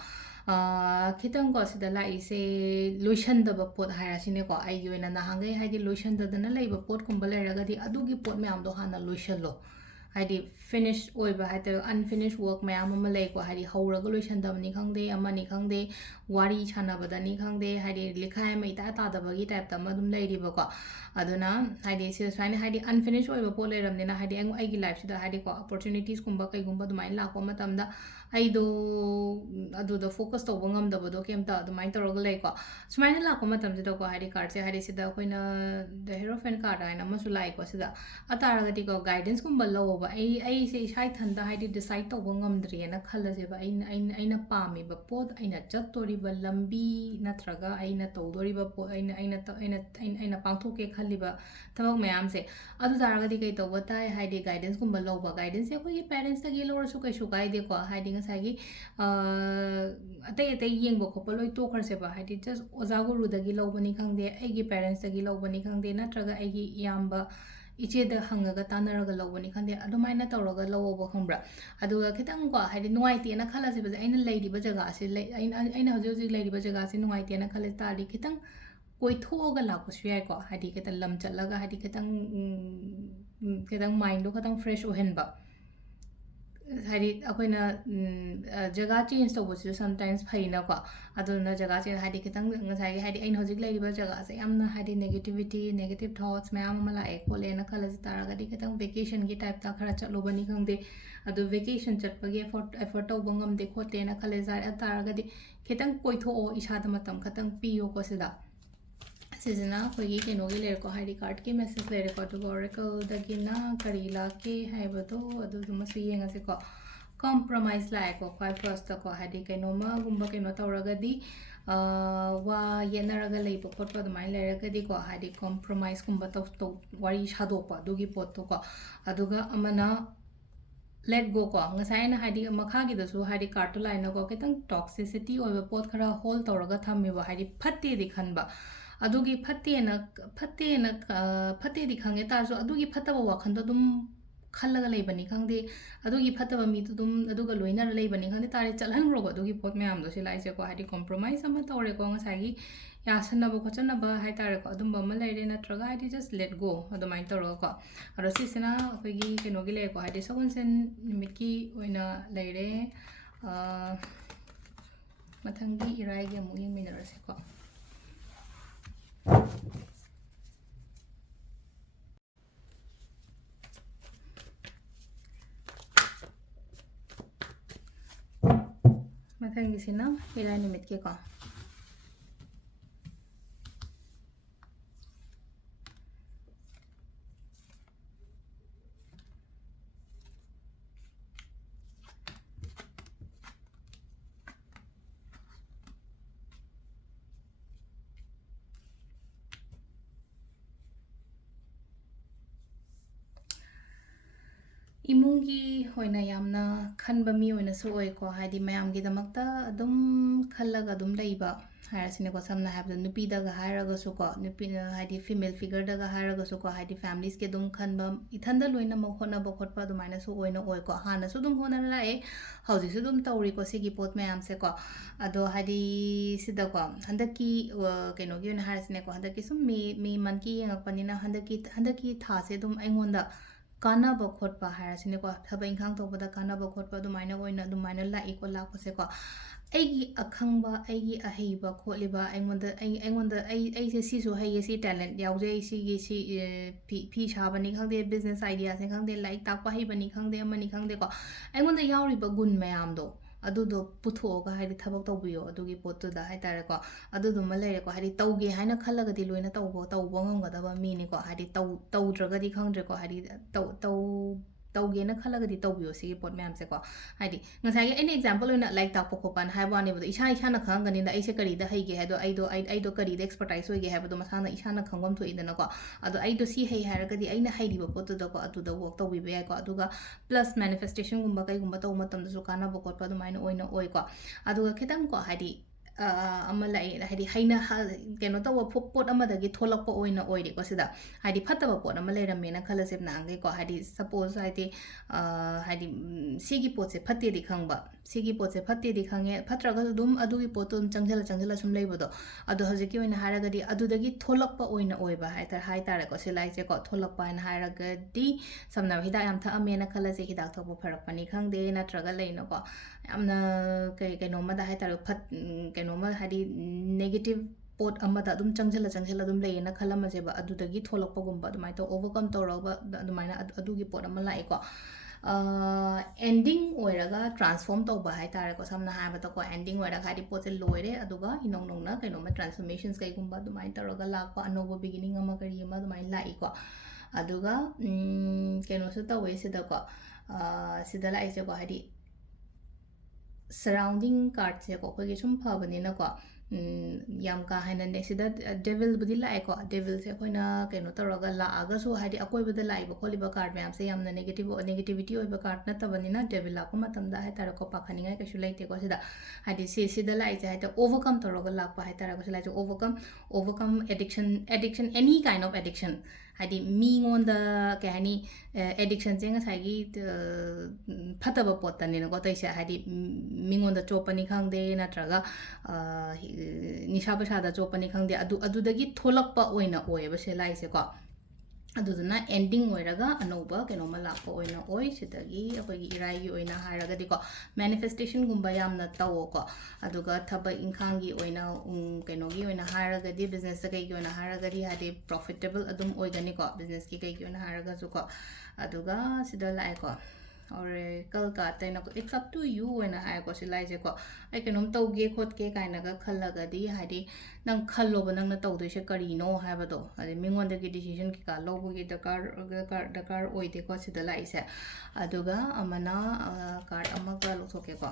ꯈꯤꯇꯪꯀꯣ ꯁꯤꯗ ꯂꯥꯛꯏꯁꯦ ꯂꯣꯏꯁꯟꯗꯕ ꯄꯣꯠ ꯍꯥꯏꯔꯁꯤꯅꯦꯀꯣ ꯑꯩꯒꯤ ꯑꯣꯏꯅ ꯅꯍꯥꯟꯈꯩ ꯍꯥꯏꯗꯤ ꯂꯣꯏꯁꯟꯗꯗꯅ ꯂꯩꯕ ꯄꯣꯠꯀꯨꯝꯕ ꯂꯩꯔꯒꯗꯤ ꯑꯗꯨꯒꯤ ꯄꯣꯠ ꯃꯌꯥꯝꯗꯣ ꯍꯥꯟꯅ ꯂꯣꯏꯁꯜꯂꯣ ꯍꯥꯏꯗꯤ ꯐꯤꯅꯤꯁ ꯑꯣꯏꯕ ꯍꯥꯏꯇꯥꯔꯦ ꯑꯟꯐꯤꯅꯤꯁ ꯋꯔꯛ ꯃꯌꯥꯝ ꯑꯃ ꯂꯩꯀꯣ ꯍꯥꯏꯗꯤ ꯍꯧꯔꯒ ꯂꯣꯏꯁꯟꯗꯕꯅꯤ ꯈꯪꯗꯦ ꯑꯃꯅꯤ ꯈꯪꯗꯦ ꯋꯥꯔꯤ ꯁꯥꯟꯅꯕꯗꯅꯤ ꯈꯪꯗꯦ ꯍꯥꯏꯗꯤ ꯂꯤꯈꯥꯏ ꯑꯃ ꯏꯇꯥ ꯇꯥꯗꯕꯒꯤ ꯇꯥꯏꯞꯇ ꯑꯃ ꯑꯗꯨꯝ ꯂꯩꯔꯤꯕꯀꯣ ꯑꯗꯨꯅ ꯍꯥꯏꯗꯤ ꯁꯤ ꯁꯨꯃꯥꯏꯅ ꯍꯥꯏꯗꯤ ꯑꯟꯐꯤꯅꯤꯁ ꯑꯣꯏꯕ ꯄꯣꯠ ꯂꯩꯔꯕꯅꯤꯅ ꯍꯥꯏꯗꯤ ꯑꯩꯒꯤ ꯂꯥꯏꯐꯁꯤꯗ ꯍꯥꯏꯗꯤꯀꯣ ꯑꯣꯄꯣꯔꯆꯨꯅꯤꯇꯤꯁꯀꯨꯝꯕ ꯀꯩꯒꯨꯝꯕ ꯑꯗꯨꯃꯥꯏꯅ ꯂꯥꯛꯄ ꯃꯇꯝꯗ ꯑꯩꯗꯣ ꯑꯗꯨꯗ ꯐꯣꯀꯁ ꯇꯧꯕ ꯉꯝꯗꯕꯗꯣ ꯀꯩꯝꯇ ꯑꯗꯨꯃꯥꯏꯅ ꯇꯧꯔꯒ ꯂꯩꯀꯣ ꯁꯨꯃꯥꯏꯅ ꯂꯥꯛꯄ ꯃꯇꯝꯁꯤꯗꯀꯣ ꯍꯥꯏꯗꯤ ꯀꯥꯔꯠꯁꯦ ꯍꯥꯏꯗꯤ ꯁꯤꯗ ꯑꯩꯈꯣꯏꯅ ꯗ ꯍꯦꯔꯣꯐꯦꯟ ꯀꯥꯔꯠ ꯍꯥꯏꯅ ꯑꯃꯁꯨ ꯂꯥꯛꯏꯀꯣ ꯁꯤꯗ ꯑꯇꯥꯔꯒꯗꯤꯀꯣ ꯒꯥꯏꯗꯦꯟꯁꯀꯨꯝꯕ ꯂꯧꯕ ꯑꯩꯁꯦ ꯏꯁꯥ ꯏꯊꯟꯇ ꯍꯥꯏꯗꯤ ꯗꯤꯁꯥꯏꯠ ꯇꯧꯕ ꯉꯝꯗ꯭ꯔꯦꯅ ꯈꯜꯂꯁꯦꯕ ꯑꯩꯅ ꯄꯥꯝꯃꯤꯕ ꯄꯣꯠ ꯑꯩꯅ ꯆꯠꯇꯣꯔꯤꯕ ꯂꯝꯕꯤ ꯅꯠꯇ꯭ꯔꯒ ꯑꯩꯅ ꯇꯧꯗꯣꯔꯤꯕ ꯄꯣꯠ ꯑꯩꯅ ꯄꯥꯡꯊꯣꯛꯀꯦ ꯈꯜꯂꯤꯕ ꯊꯕꯛ ꯃꯌꯥꯝꯁꯦ ꯑꯗꯨ ꯇꯥꯔꯒꯗꯤ ꯀꯩ ꯇꯧꯕ ꯇꯥꯏ ꯍꯥꯏꯗꯤ ꯒꯥꯏꯗꯦꯟꯁꯀꯨꯝꯕ ꯂꯧꯕ ꯒꯥꯏꯗꯦꯟꯁꯁꯦ ꯑꯩꯈꯣꯏꯒꯤ ꯄꯦꯔꯦꯟꯁꯇꯒꯤ ꯂꯧꯔꯁꯨ ꯀꯩꯁꯨ ꯀꯥꯏꯗꯦꯀꯣ ꯍꯥꯏꯗꯤ ꯉꯁꯥꯏꯒꯤ ꯑꯇꯩ ꯌꯦꯡꯕ ꯈꯣꯠꯄ ꯂꯣꯏ ꯇꯣꯛꯈ꯭ꯔꯁꯦꯕ ꯍꯥꯏꯗꯤ ꯖꯁ ꯑꯣꯖꯥ ꯒꯨꯔꯨꯗꯒꯤ ꯂꯧꯕꯅꯤ ꯈꯪꯗꯦ ꯑꯩꯒꯤ ꯄꯦꯔꯦꯟꯁꯇꯒꯤ ꯂꯧꯕꯅꯤ ꯈꯪꯗꯦ ꯅꯠꯇ꯭ꯔꯒ ꯑꯩꯒꯤ ꯏꯌꯥꯝꯕ ꯏꯆꯦꯗ ꯍꯪꯉꯒ ꯇꯥꯟꯅꯔꯒ ꯂꯧꯕꯅꯤ ꯈꯪꯗꯦ ꯑꯗꯨꯃꯥꯏꯅ ꯇꯧꯔꯒ ꯂꯧꯋꯣꯕ ꯈꯪꯕ꯭ꯔꯥ ꯑꯗꯨꯒ ꯈꯤꯇꯪꯀꯣ ꯍꯥꯏꯗꯤ ꯅꯨꯡꯉꯥꯏꯇꯦꯅ ꯈꯜꯂꯁꯦꯕꯁꯦ ꯑꯩꯅ ꯂꯩꯔꯤꯕ ꯖꯒꯥꯁꯦ ꯑꯩꯅ ꯍꯧꯖꯤꯛ ꯂꯩꯔꯤꯕ ꯖꯒꯥꯁꯦ ꯅꯨꯡꯉꯥꯏꯇꯦꯅ ꯈꯜꯂ ꯇꯥꯔꯗꯤ ꯈꯤꯇꯪ ꯀꯣꯏꯊꯣꯛꯑꯒ ꯂꯥꯛꯄꯁꯨ ꯌꯥꯏꯀꯣ ꯍꯥꯏꯗꯤ ꯈꯤꯇꯪ ꯂꯝ ꯆꯠꯂꯒ ꯍꯥꯏꯗꯤ ꯈꯤꯇꯪ ꯃꯥꯏꯟꯗꯣ ꯈꯤꯇꯪ ꯐ꯭ꯔꯦꯁ ꯑꯣꯏꯍꯟꯕ ꯍꯥꯏꯗꯤ ꯑꯩꯈꯣꯏꯅ ꯖꯒꯥ ꯆꯦꯟꯖ ꯇꯧꯕꯁꯤꯁꯨ ꯁꯝꯇꯥꯏꯝꯁ ꯐꯩꯅꯀꯣ ꯑꯗꯨꯅ ꯖꯒꯥ ꯆꯦꯟꯖ ꯍꯥꯏꯗꯤ ꯈꯤꯇꯪ ꯉꯁꯥꯏꯒꯤ ꯍꯥꯏꯗꯤ ꯑꯩꯅ ꯍꯧꯖꯤꯛ ꯂꯩꯔꯤꯕ ꯖꯒꯥꯁꯦ ꯌꯥꯝꯅ ꯍꯥꯏꯗꯤ ꯅꯦꯒꯦꯇꯤꯞ ꯊꯣꯠꯁ ꯃꯌꯥꯝ ꯑꯃ ꯂꯥꯛꯑꯦ ꯈꯣꯠꯂꯦꯅ ꯈꯜꯂꯁꯤ ꯇꯥꯔꯒꯗꯤ ꯈꯤꯇꯪ ꯚꯦꯀꯦꯁꯟꯒꯤ ꯇꯥꯏꯞꯇ ꯈꯔ ꯆꯠꯂꯨꯕꯅꯤ ꯈꯪꯗꯦ ꯑꯗꯨ ꯚꯦꯀꯦꯁꯟ ꯆꯠꯄꯒꯤ ꯑꯦꯐꯣꯔꯠ ꯇꯧꯕ ꯉꯝꯗꯦ ꯈꯣꯠꯇꯦꯅ ꯈꯜꯂꯦ ꯇꯥꯔꯒꯗꯤ ꯈꯤꯇꯪ ꯀꯣꯏꯊꯣꯛꯑꯣ ꯏꯁꯥꯗ ꯃꯇꯝ ꯈꯤꯇꯪ ꯄꯤꯌꯣꯀꯣ ꯁꯤꯗ ꯁꯤꯁꯤꯅ ꯑꯩꯈꯣꯏꯒꯤ ꯀꯩꯅꯣꯒꯤ ꯂꯩꯔꯦꯀꯣ ꯍꯥꯏꯗꯤ ꯀꯥꯔꯠꯀꯤ ꯃꯦꯁꯦꯖ ꯂꯩꯔꯦꯀꯣ ꯑꯗꯨꯒ ꯑꯣꯔꯦꯀꯜꯗꯒꯤꯅ ꯀꯔꯤ ꯂꯥꯛꯀꯦ ꯍꯥꯏꯕꯗꯣ ꯑꯗꯨꯗꯨꯃꯁꯨ ꯌꯦꯡꯉꯁꯤꯀꯣ ꯀꯣꯝꯄ꯭ꯔꯣꯃꯥꯏꯁ ꯂꯥꯛꯑꯦꯀꯣ ꯈ꯭ꯋꯥꯏ ꯐꯥꯔꯁꯇꯀꯣ ꯍꯥꯏꯗꯤ ꯀꯩꯅꯣꯝꯃꯒꯨꯝꯕ ꯀꯩꯅꯣ ꯇꯧꯔꯒꯗꯤ ꯋꯥ ꯌꯦꯠꯅꯔꯒ ꯂꯩꯕ ꯈꯣꯠꯄ ꯑꯗꯨꯃꯥꯏꯅ ꯂꯩꯔꯒꯗꯤꯀꯣ ꯍꯥꯏꯗꯤ ꯀꯣꯝꯄ꯭ꯔꯣꯃꯥꯏꯁꯀꯨꯝꯕ ꯋꯥꯔꯤ ꯁꯥꯗꯣꯛꯄ ꯑꯗꯨꯒꯤ ꯄꯣꯠꯇꯣꯀꯣ ꯑꯗꯨꯒ ꯑꯃꯅ ꯂꯦꯠ ꯒꯣ ꯀꯣ ꯉꯁꯥꯏ ꯑꯩꯅ ꯍꯥꯏꯗꯤ ꯃꯈꯥꯒꯤꯗꯁꯨ ꯍꯥꯏꯗꯤ ꯀꯥꯔꯠꯇꯨ ꯂꯥꯏꯅꯀꯣ ꯈꯤꯇꯪ ꯇꯣꯛꯁꯤꯁꯤꯇꯤ ꯑꯣꯏꯕ ꯄꯣꯠ ꯈꯔ ꯍꯣꯜ ꯇꯧꯔꯒ ꯊꯝꯃꯦꯕ ꯍꯥꯏꯗꯤ ꯐꯠꯇꯦꯗꯤ ꯈꯟꯕ ꯑꯗꯨꯒꯤ ꯐꯠꯇꯦꯗꯤ ꯈꯪꯉꯦ ꯇꯥꯔꯁꯨ ꯑꯗꯨꯒꯤ ꯐꯠꯇꯕ ꯋꯥꯈꯟꯗꯣ ꯑꯗꯨꯝ ꯈꯜꯂꯒ ꯂꯩꯕꯅꯤ ꯈꯪꯗꯦ ꯑꯗꯨꯒꯤ ꯐꯠꯇꯕ ꯃꯤꯗꯨ ꯑꯗꯨꯝ ꯑꯗꯨꯒ ꯂꯣꯏꯅꯔ ꯂꯩꯕꯅꯤ ꯈꯪꯗꯦ ꯇꯥꯔꯦ ꯆꯠꯍꯟꯈ꯭ꯔꯣꯕ ꯑꯗꯨꯒꯤ ꯄꯣꯠ ꯃꯌꯥꯝꯗꯣ ꯁꯤ ꯂꯥꯛꯏꯁꯦꯀꯣ ꯍꯥꯏꯗꯤ ꯀꯣꯝꯄ꯭ꯔꯣꯃꯥꯏꯁ ꯑꯃ ꯇꯧꯔꯦꯀꯣ ꯉꯁꯥꯏꯒꯤ ꯌꯥꯁꯟꯅꯕ ꯈꯣꯠꯆꯟꯅꯕ ꯍꯥꯏꯇꯥꯔꯦꯀꯣ ꯑꯗꯨꯝꯕ ꯑꯃ ꯂꯩꯔꯦ ꯅꯠꯇ꯭ꯔꯒ ꯍꯥꯏꯗꯤ ꯖꯁ ꯂꯦꯠ ꯒꯣ ꯑꯗꯨꯃꯥꯏꯅ ꯇꯧꯔꯒꯀꯣ ꯑꯗꯣ ꯁꯤꯁꯤꯅ ꯑꯩꯈꯣꯏꯒꯤ ꯀꯩꯅꯣꯒꯤ ꯂꯩꯔꯦꯀꯣ ꯍꯥꯏꯗꯤ ꯁꯒꯣꯜꯁꯦꯟ ꯅꯨꯃꯤꯠꯀꯤ ꯑꯣꯏꯅ ꯂꯩꯔꯦ ꯃꯊꯪꯒꯤ ꯏꯔꯥꯏꯒꯤ ꯑꯃꯨꯛ ꯌꯦꯡꯃꯤꯟꯅꯔꯁꯦꯀꯣ ꯃꯊꯪꯒꯤꯁꯤꯅ ꯏꯔꯥꯏ ꯅꯨꯃꯤꯠꯀꯤꯀꯣ ꯏꯃꯨꯡꯒꯤ ꯑꯣꯏꯅ ꯌꯥꯝꯅ ꯈꯟꯕ ꯃꯤ ꯑꯣꯏꯅꯁꯨ ꯑꯣꯏꯀꯣ ꯍꯥꯏꯗꯤ ꯃꯌꯥꯝꯒꯤꯗꯃꯛꯇ ꯑꯗꯨꯝ ꯈꯜꯂꯒ ꯑꯗꯨꯝ ꯂꯩꯕ ꯍꯥꯏꯔꯁꯤꯅꯦꯀꯣ ꯁꯝꯅ ꯍꯥꯏꯔꯕꯗ ꯅꯨꯄꯤꯗꯒ ꯍꯥꯏꯔꯒꯁꯨꯀꯣ ꯅꯨꯄꯤꯅ ꯍꯥꯏꯗꯤ ꯐꯤꯃꯦꯜ ꯐꯤꯒꯔꯗꯒ ꯍꯥꯏꯔꯒꯁꯨꯀꯣ ꯍꯥꯏꯗꯤ ꯐꯦꯃꯤꯂꯤꯁꯀꯤ ꯑꯗꯨꯝ ꯈꯟꯕ ꯏꯊꯟꯗ ꯂꯣꯏꯅꯃꯛ ꯍꯣꯠꯅꯕ ꯈꯣꯠꯄ ꯑꯗꯨꯃꯥꯏꯅꯁꯨ ꯑꯣꯏꯀꯣ ꯍꯥꯟꯅꯁꯨ ꯑꯗꯨꯝ ꯍꯣꯠꯅꯅ ꯂꯥꯛꯑꯦ ꯍꯧꯖꯤꯛꯁꯨ ꯑꯗꯨꯝ ꯇꯧꯔꯤꯀꯣ ꯁꯤꯒꯤ ꯄꯣꯠ ꯃꯌꯥꯝꯁꯦꯀꯣ ꯑꯗꯣ ꯍꯥꯏꯗꯤ ꯁꯤꯗꯀꯣ ꯍꯟꯗꯛꯀꯤ ꯀꯩꯅꯣꯒꯤ ꯑꯣꯏꯅ ꯍꯥꯏꯔꯁꯤꯅꯦꯀꯣ ꯍꯟꯗꯛꯀꯤ ꯁꯨꯝ ꯃꯦ ꯃꯟꯠꯀꯤ ꯌꯦꯡꯉꯛꯄꯅꯤna ꯍꯟꯗꯛꯀꯤ ꯊꯥꯁꯦ ꯑꯗꯨꯝ ꯑꯩꯉꯣꯟꯗ ꯀꯥꯟꯅꯕ ꯈꯣꯠꯄ ꯍꯥꯏꯔꯁꯤꯅꯦꯀꯣ ꯊꯕꯛ ꯏꯪꯈꯥꯡ ꯇꯧꯕꯗ ꯀꯥꯟꯅꯕ ꯈꯣꯠꯄ ꯑꯗꯨꯃꯥꯏꯅ ꯂꯥꯛꯏꯀꯣ ꯂꯥꯛꯄꯁꯦꯀꯣ ꯑꯩꯒꯤ ꯑꯈꯪꯕ ꯑꯩꯒꯤ ꯑꯍꯩꯕ ꯈꯣꯠꯂꯤꯕ ꯑꯩꯁꯦ ꯁꯤꯁꯨ ꯍꯩꯌꯦ ꯁꯤ ꯇꯦꯂꯦꯟꯠ ꯌꯥꯎꯖꯩ ꯐꯤ ꯁꯥꯕꯅꯤ ꯈꯪꯗꯦ ꯕꯤꯖꯤꯅꯦꯁ ꯑꯥꯏꯗꯤꯌꯥꯁꯅꯤ ꯈꯪꯗꯦ ꯂꯥꯏꯔꯤꯛ ꯇꯥꯛꯄ ꯍꯩꯕꯅꯤ ꯈꯪꯗꯦ ꯑꯃꯅꯤ ꯈꯪꯗꯦꯀꯣ ꯑꯩꯉꯣꯟꯗ ꯌꯥꯎꯔꯤꯕ ꯒꯨꯟ ꯃꯌꯥꯝꯗꯣ ꯑꯗꯨꯗꯣ ꯄꯨꯊꯣꯛꯑꯒ ꯍꯥꯏꯗꯤ ꯊꯕꯛ ꯇꯧꯕꯤꯌꯣ ꯑꯗꯨꯒꯤ ꯄꯣꯠꯇꯨꯗ ꯍꯥꯏꯇꯥꯔꯦꯀꯣ ꯑꯗꯨꯗꯨꯃ ꯂꯩꯔꯦꯀꯣ ꯍꯥꯏꯗꯤ ꯇꯧꯒꯦ ꯍꯥꯏꯅ ꯈꯜꯂꯒꯗꯤ ꯂꯣꯏꯅ ꯇꯧꯕ ꯉꯝꯒꯗꯕ ꯃꯤꯅꯤꯀꯣ ꯍꯥꯏꯗꯤ ꯇꯧꯗ꯭ꯔꯒꯗꯤ ꯈꯪꯗ꯭ꯔꯦꯀꯣ ꯍꯥꯏꯗꯤ ꯇꯧꯒꯦꯅ ꯈꯜꯂꯒꯗꯤ ꯇꯧꯕꯤꯌꯣ ꯁꯤꯒꯤ ꯄꯣꯠ ꯃꯌꯥꯝꯁꯦꯀꯣ ꯍꯥꯏꯗꯤ ꯉꯁꯥꯏꯒꯤ ꯑꯩꯅ ꯑꯦꯛꯖꯥꯝꯄꯜ ꯑꯣꯏꯅ ꯂꯥꯏꯔꯤꯛ ꯇꯥꯛꯄ ꯈꯣꯠꯄꯅ ꯍꯥꯏꯕ ꯋꯥꯅꯦꯕꯗꯣ ꯏꯁꯥꯅ ꯈꯪꯉꯝꯒꯅꯤꯅ ꯑꯩꯁꯦ ꯀꯔꯤꯗ ꯍꯩꯒꯦ ꯍꯥꯏꯗꯣ ꯑꯩꯗꯣ ꯀꯔꯤꯗ ꯑꯦꯛꯁꯄꯔꯇꯥꯏꯁ ꯑꯣꯏꯒꯦ ꯍꯥꯏꯕꯗꯣ ꯏꯁꯥꯅ ꯈꯪꯐꯝ ꯊꯣꯛꯏꯗꯅꯀꯣ ꯑꯗꯣ ꯑꯩꯗꯣ ꯁꯤ ꯍꯩ ꯍꯥꯏꯔꯒꯗꯤ ꯑꯩꯅ ꯍꯩꯔꯤꯕ ꯄꯣꯠꯇꯨꯗꯀꯣ ꯑꯗꯨꯗ ꯋꯔꯛ ꯇꯧꯕꯤꯕ ꯌꯥꯏꯀꯣ ꯑꯗꯨꯒ ꯄ꯭ꯂꯁ ꯃꯦꯅꯤꯐꯦꯁꯇꯦꯁꯟꯒꯨꯝꯕ ꯀꯩꯒꯨꯝꯕ ꯇꯧꯕ ꯃꯇꯝꯗꯁꯨ ꯀꯥꯟꯅꯕ ꯈꯣꯠꯄ ꯑꯗꯨꯃꯥꯏꯅ ꯑꯣꯏꯅ ꯑꯣꯏꯀꯣ ꯑꯗꯨꯒ ꯈꯤꯇꯪꯀꯣ ꯍꯥꯏꯗꯤ ꯑꯃ ꯂꯥꯛꯑꯦ ꯍꯥꯏꯗꯤ ꯀꯩꯅꯣ ꯇꯧꯕ ꯄꯣꯠ ꯑꯃꯗꯒꯤ ꯊꯣꯛꯂꯛꯄ ꯑꯣꯏꯅ ꯑꯣꯏꯔꯦꯀꯣ ꯁꯤꯗ ꯍꯥꯏꯗꯤ ꯐꯠꯇꯕ ꯄꯣꯠ ꯑꯃ ꯂꯩꯔꯝꯃꯦꯅ ꯈꯜꯂꯁꯦ ꯅꯍꯥꯟꯈꯩꯀꯣ ꯍꯥꯏꯗꯤ ꯁꯄꯣꯁ ꯍꯥꯏꯗꯤ ꯁꯤꯒꯤ ꯄꯣꯠꯁꯦ ꯐꯠꯇꯦꯗꯤ ꯈꯪꯕ ꯁꯤꯒꯤ ꯄꯣꯠꯁꯦ ꯐꯠꯇꯦꯗꯤ ꯈꯪꯉꯦ ꯐꯠꯇ꯭ꯔꯒꯁꯨ ꯑꯗꯨꯝ ꯑꯗꯨꯒꯤ ꯄꯣꯠꯇꯣ ꯑꯗꯨꯝ ꯆꯪꯁꯤꯜꯂ ꯁꯨꯝ ꯂꯩꯕꯗꯣ ꯑꯗꯣ ꯍꯧꯖꯤꯛꯀꯤ ꯑꯣꯏꯅ ꯍꯥꯏꯔꯒꯗꯤ ꯑꯗꯨꯗꯒꯤ ꯊꯣꯛꯂꯛꯄ ꯑꯣꯏꯅ ꯑꯣꯏꯕ ꯍꯥꯏꯇꯥꯔꯦꯀꯣ ꯁꯤꯂꯥꯏꯁꯦꯀꯣ ꯊꯣꯛꯂꯛꯄ ꯍꯥꯏꯅ ꯍꯥꯏꯔꯒꯗꯤ ꯁꯝꯅ ꯍꯥꯏꯔꯕ ꯍꯤꯗꯥꯛ ꯌꯥꯝ ꯊꯛꯑꯝꯃꯦꯅ ꯈꯜꯂꯁꯦ ꯍꯤꯗꯥꯛ ꯊꯛꯄ ꯐꯔꯛꯄꯅꯤ ꯈꯪꯗꯦ ꯅꯠꯇ꯭ꯔꯒ ꯂꯩꯅꯀꯣ ꯌꯥꯝꯅ ꯀꯩꯅꯣꯝꯃꯗ ꯍꯥꯏꯇꯥꯔꯦ ꯀꯩꯅꯣꯝꯃ ꯍꯥꯏꯗꯤ ꯅꯦꯒꯦꯇꯤቭ ꯄꯣꯠ ꯑꯃꯗ ꯑꯗꯨꯝ ꯆꯪꯁꯤꯜꯂ ꯑꯗꯨꯝ ꯂꯩꯌꯦꯅ ꯈꯜꯂꯝꯃꯁꯦꯕ ꯑꯗꯨꯗꯒꯤ ꯊꯣꯛꯂꯛꯄꯒꯨꯝꯕ ꯑꯗꯨꯃꯥꯏꯅ ꯇꯧ ꯑꯣꯚꯔꯀꯝ ꯇꯧꯔꯒ ꯑꯗꯨꯃꯥꯏꯅ ꯑꯗꯨꯒꯤ ꯄꯣꯠ ꯑꯃ ꯂꯥꯛꯑꯦꯀꯣ ꯑꯦꯟꯗꯤꯡ ꯑꯣꯏꯔꯒ ꯇ꯭ꯔꯥꯟꯁꯐꯣꯔꯝ ꯇꯧꯕ ꯍꯥꯏꯇꯥꯔꯦꯀꯣ ꯁꯝꯅ ꯍꯥꯏꯔꯕꯗꯀꯣ ꯑꯦꯟꯗꯤꯡ ꯑꯣꯏꯔꯒ ꯍꯥꯏꯗꯤ ꯄꯣꯠꯁꯦ ꯂꯣꯏꯔꯦ ꯑꯗꯨꯒ ꯏꯅꯧ ꯅꯧꯅ ꯀꯩꯅꯣꯝꯃ ꯇ꯭ꯔꯥꯟꯁꯐꯣꯔꯃꯦꯁꯟꯁ ꯀꯩꯒꯨꯝꯕ ꯑꯗꯨꯃꯥꯏꯅ ꯇꯧꯔꯒ ꯂꯥꯛꯄ ꯑꯅꯧꯕ ꯕꯤꯒꯤꯅꯤꯡ ꯑꯃ ꯀꯔꯤ ꯑꯃ ꯑꯗꯨꯃꯥꯏꯅ ꯂꯥꯛꯏꯀꯣ ꯑꯗꯨꯒ ꯀꯩꯅꯣꯁꯨ ꯇꯧꯋꯦ ꯁꯤꯗꯀꯣ ꯁꯤꯗ ꯂꯥꯛꯏꯁꯦꯀꯣ ꯍꯥꯏꯗꯤ ꯁꯔꯥꯎꯟꯗꯤꯡ ꯀꯥꯔꯠꯁꯦꯀꯣ ꯑꯩꯈꯣꯏꯒꯤ ꯁꯨꯝ ꯐꯕꯅꯤꯅꯀꯣ ꯌꯥꯝ ꯀꯥ ꯍꯦꯟꯅ ꯁꯤꯗ ꯗꯦꯚꯤꯜꯕꯨꯗꯤ ꯂꯥꯛꯑꯦꯀꯣ ꯗꯦꯚꯤꯜꯁꯦ ꯑꯩꯈꯣꯏꯅ ꯀꯩꯅꯣ ꯇꯧꯔꯒ ꯂꯥꯛꯑꯒꯁꯨ ꯍꯥꯏꯗꯤ ꯑꯀꯣꯏꯕꯗ ꯂꯥꯛꯏꯕ ꯈꯣꯠꯂꯤꯕ ꯀꯥꯔꯠ ꯃꯌꯥꯝꯁꯦ ꯌꯥꯝꯅ ꯅꯦꯒꯦꯇꯤꯚꯤꯇꯤ ꯑꯣꯏꯕ ꯀꯥꯔꯠ ꯅꯠꯇꯕꯅꯤꯅ ꯗꯦꯚꯤꯜ ꯂꯥꯛꯄ ꯃꯇꯝꯗ ꯍꯥꯏꯇꯥꯔꯦꯀꯣ ꯄꯥꯈꯠꯅꯤꯡꯉꯥꯏ ꯀꯩꯁꯨ ꯂꯩꯇꯦꯀꯣ ꯁꯤꯗ ꯍꯥꯏꯗꯤ ꯁꯤꯗ ꯂꯥꯛꯏꯁꯦ ꯍꯥꯏꯇꯥꯔꯦ ꯑꯣꯚꯔꯀꯝ ꯇꯧꯔꯒ ꯂꯥꯛꯄ ꯍꯥꯏꯇꯥꯔꯦꯀꯣ ꯁꯤ ꯂꯥꯛꯏꯁꯦ overcome addiction any kind of addiction ꯍꯥꯏꯗꯤ ꯃꯤꯉꯣꯟꯗ ꯀꯩ ꯍꯥꯏꯅꯤ ꯑꯦꯗꯤꯛꯁꯟꯁꯦ ꯉꯁꯥꯏꯒꯤ ꯐꯠꯇꯕ ꯄꯣꯠꯇꯅꯤꯅꯀꯣ ꯇꯧꯔꯤꯁꯦ ꯍꯥꯏꯗꯤ ꯃꯤꯉꯣꯟꯗ ꯆꯣꯞꯄꯅꯤ ꯈꯪꯗꯦ ꯅꯠꯇ꯭ꯔꯒ ꯅꯤꯁꯥ ꯄꯩꯁꯥꯗ ꯆꯣꯞꯄꯅꯤ ꯈꯪꯗꯦ ꯑꯗꯨꯗꯒꯤ ꯊꯣꯛꯂꯛꯄ ꯑꯣꯏꯅ ꯑꯣꯏꯌꯦꯕ ꯁꯤ ꯂꯥꯛꯏꯁꯦꯀꯣ ꯑꯗꯨꯗꯨꯅ ꯑꯦꯟꯗꯤꯡ ꯑꯣꯏꯔꯒ ꯑꯅꯧꯕ ꯀꯩꯅꯣꯝꯃ ꯂꯥꯛꯄ ꯑꯣꯏꯅ ꯑꯣꯏ ꯁꯤꯗꯒꯤ ꯑꯩꯈꯣꯏꯒꯤ ꯏꯔꯥꯏꯒꯤ ꯑꯣꯏꯅ ꯍꯥꯏꯔꯒꯗꯤꯀꯣ ꯃꯦꯅꯤꯐꯦꯁꯇꯦꯁꯟꯒꯨꯝꯕ ꯌꯥꯝꯅ ꯇꯧꯋꯣꯀꯣ ꯑꯗꯨꯒ ꯊꯕꯛ ꯏꯪꯈꯥꯡꯒꯤ ꯑꯣꯏꯅ ꯀꯩꯅꯣꯒꯤ ꯑꯣꯏꯅ ꯍꯥꯏꯔꯒꯗꯤ ꯕꯤꯖꯤꯅꯦꯁꯇ ꯀꯩꯒꯤ ꯑꯣꯏꯅ ꯍꯥꯏꯔꯒꯗꯤ ꯍꯥꯏꯗꯤ ꯄ꯭ꯔꯣꯐꯤꯇꯦꯕꯜ ꯑꯗꯨꯝ ꯑꯣꯏꯒꯅꯤꯀꯣ ꯕꯤꯖꯤꯅꯦꯁꯀꯤ ꯀꯩꯒꯤ ꯑꯣꯏꯅ ꯍꯥꯏꯔꯒꯁꯨꯀꯣ ꯑꯗꯨꯒ ꯁꯤꯗ ꯂꯥꯛꯑꯦꯀꯣ oracle ꯀꯥꯔꯠꯇꯩꯅ ꯏꯠꯁ ꯑꯞ ꯇꯨ ꯌꯨ ꯑꯣꯏꯅ ꯍꯥꯏꯀꯣ ꯁꯤ ꯂꯥꯏꯁꯦꯀꯣ ꯑꯩ ꯀꯩꯅꯣꯝ ꯇꯧꯒꯦ ꯈꯣꯠꯀꯦ ꯀꯥꯏꯅꯒ ꯈꯜꯂꯒꯗꯤ ꯍꯥꯏꯗꯤ ꯅꯪ ꯈꯜꯂꯣꯕ ꯅꯪꯅ ꯇꯧꯗꯣꯏꯁꯦ ꯀꯔꯤꯅꯣ ꯍꯥꯏꯕꯗꯣ ꯍꯥꯏꯗꯤ ꯃꯤꯉꯣꯟꯗꯒꯤ ꯗꯤꯁꯤꯖꯟ ꯀꯩꯀꯥ ꯂꯧꯕꯒꯤ ꯗꯔꯀꯥꯔ ꯑꯣꯏꯗꯦꯀꯣ ꯁꯤꯗ ꯂꯥꯛꯏꯁꯦ ꯑꯗꯨꯒ ꯑꯃꯅ ꯀꯥꯔꯠ ꯑꯃꯒ ꯂꯧꯊꯣꯛꯀꯦꯀꯣ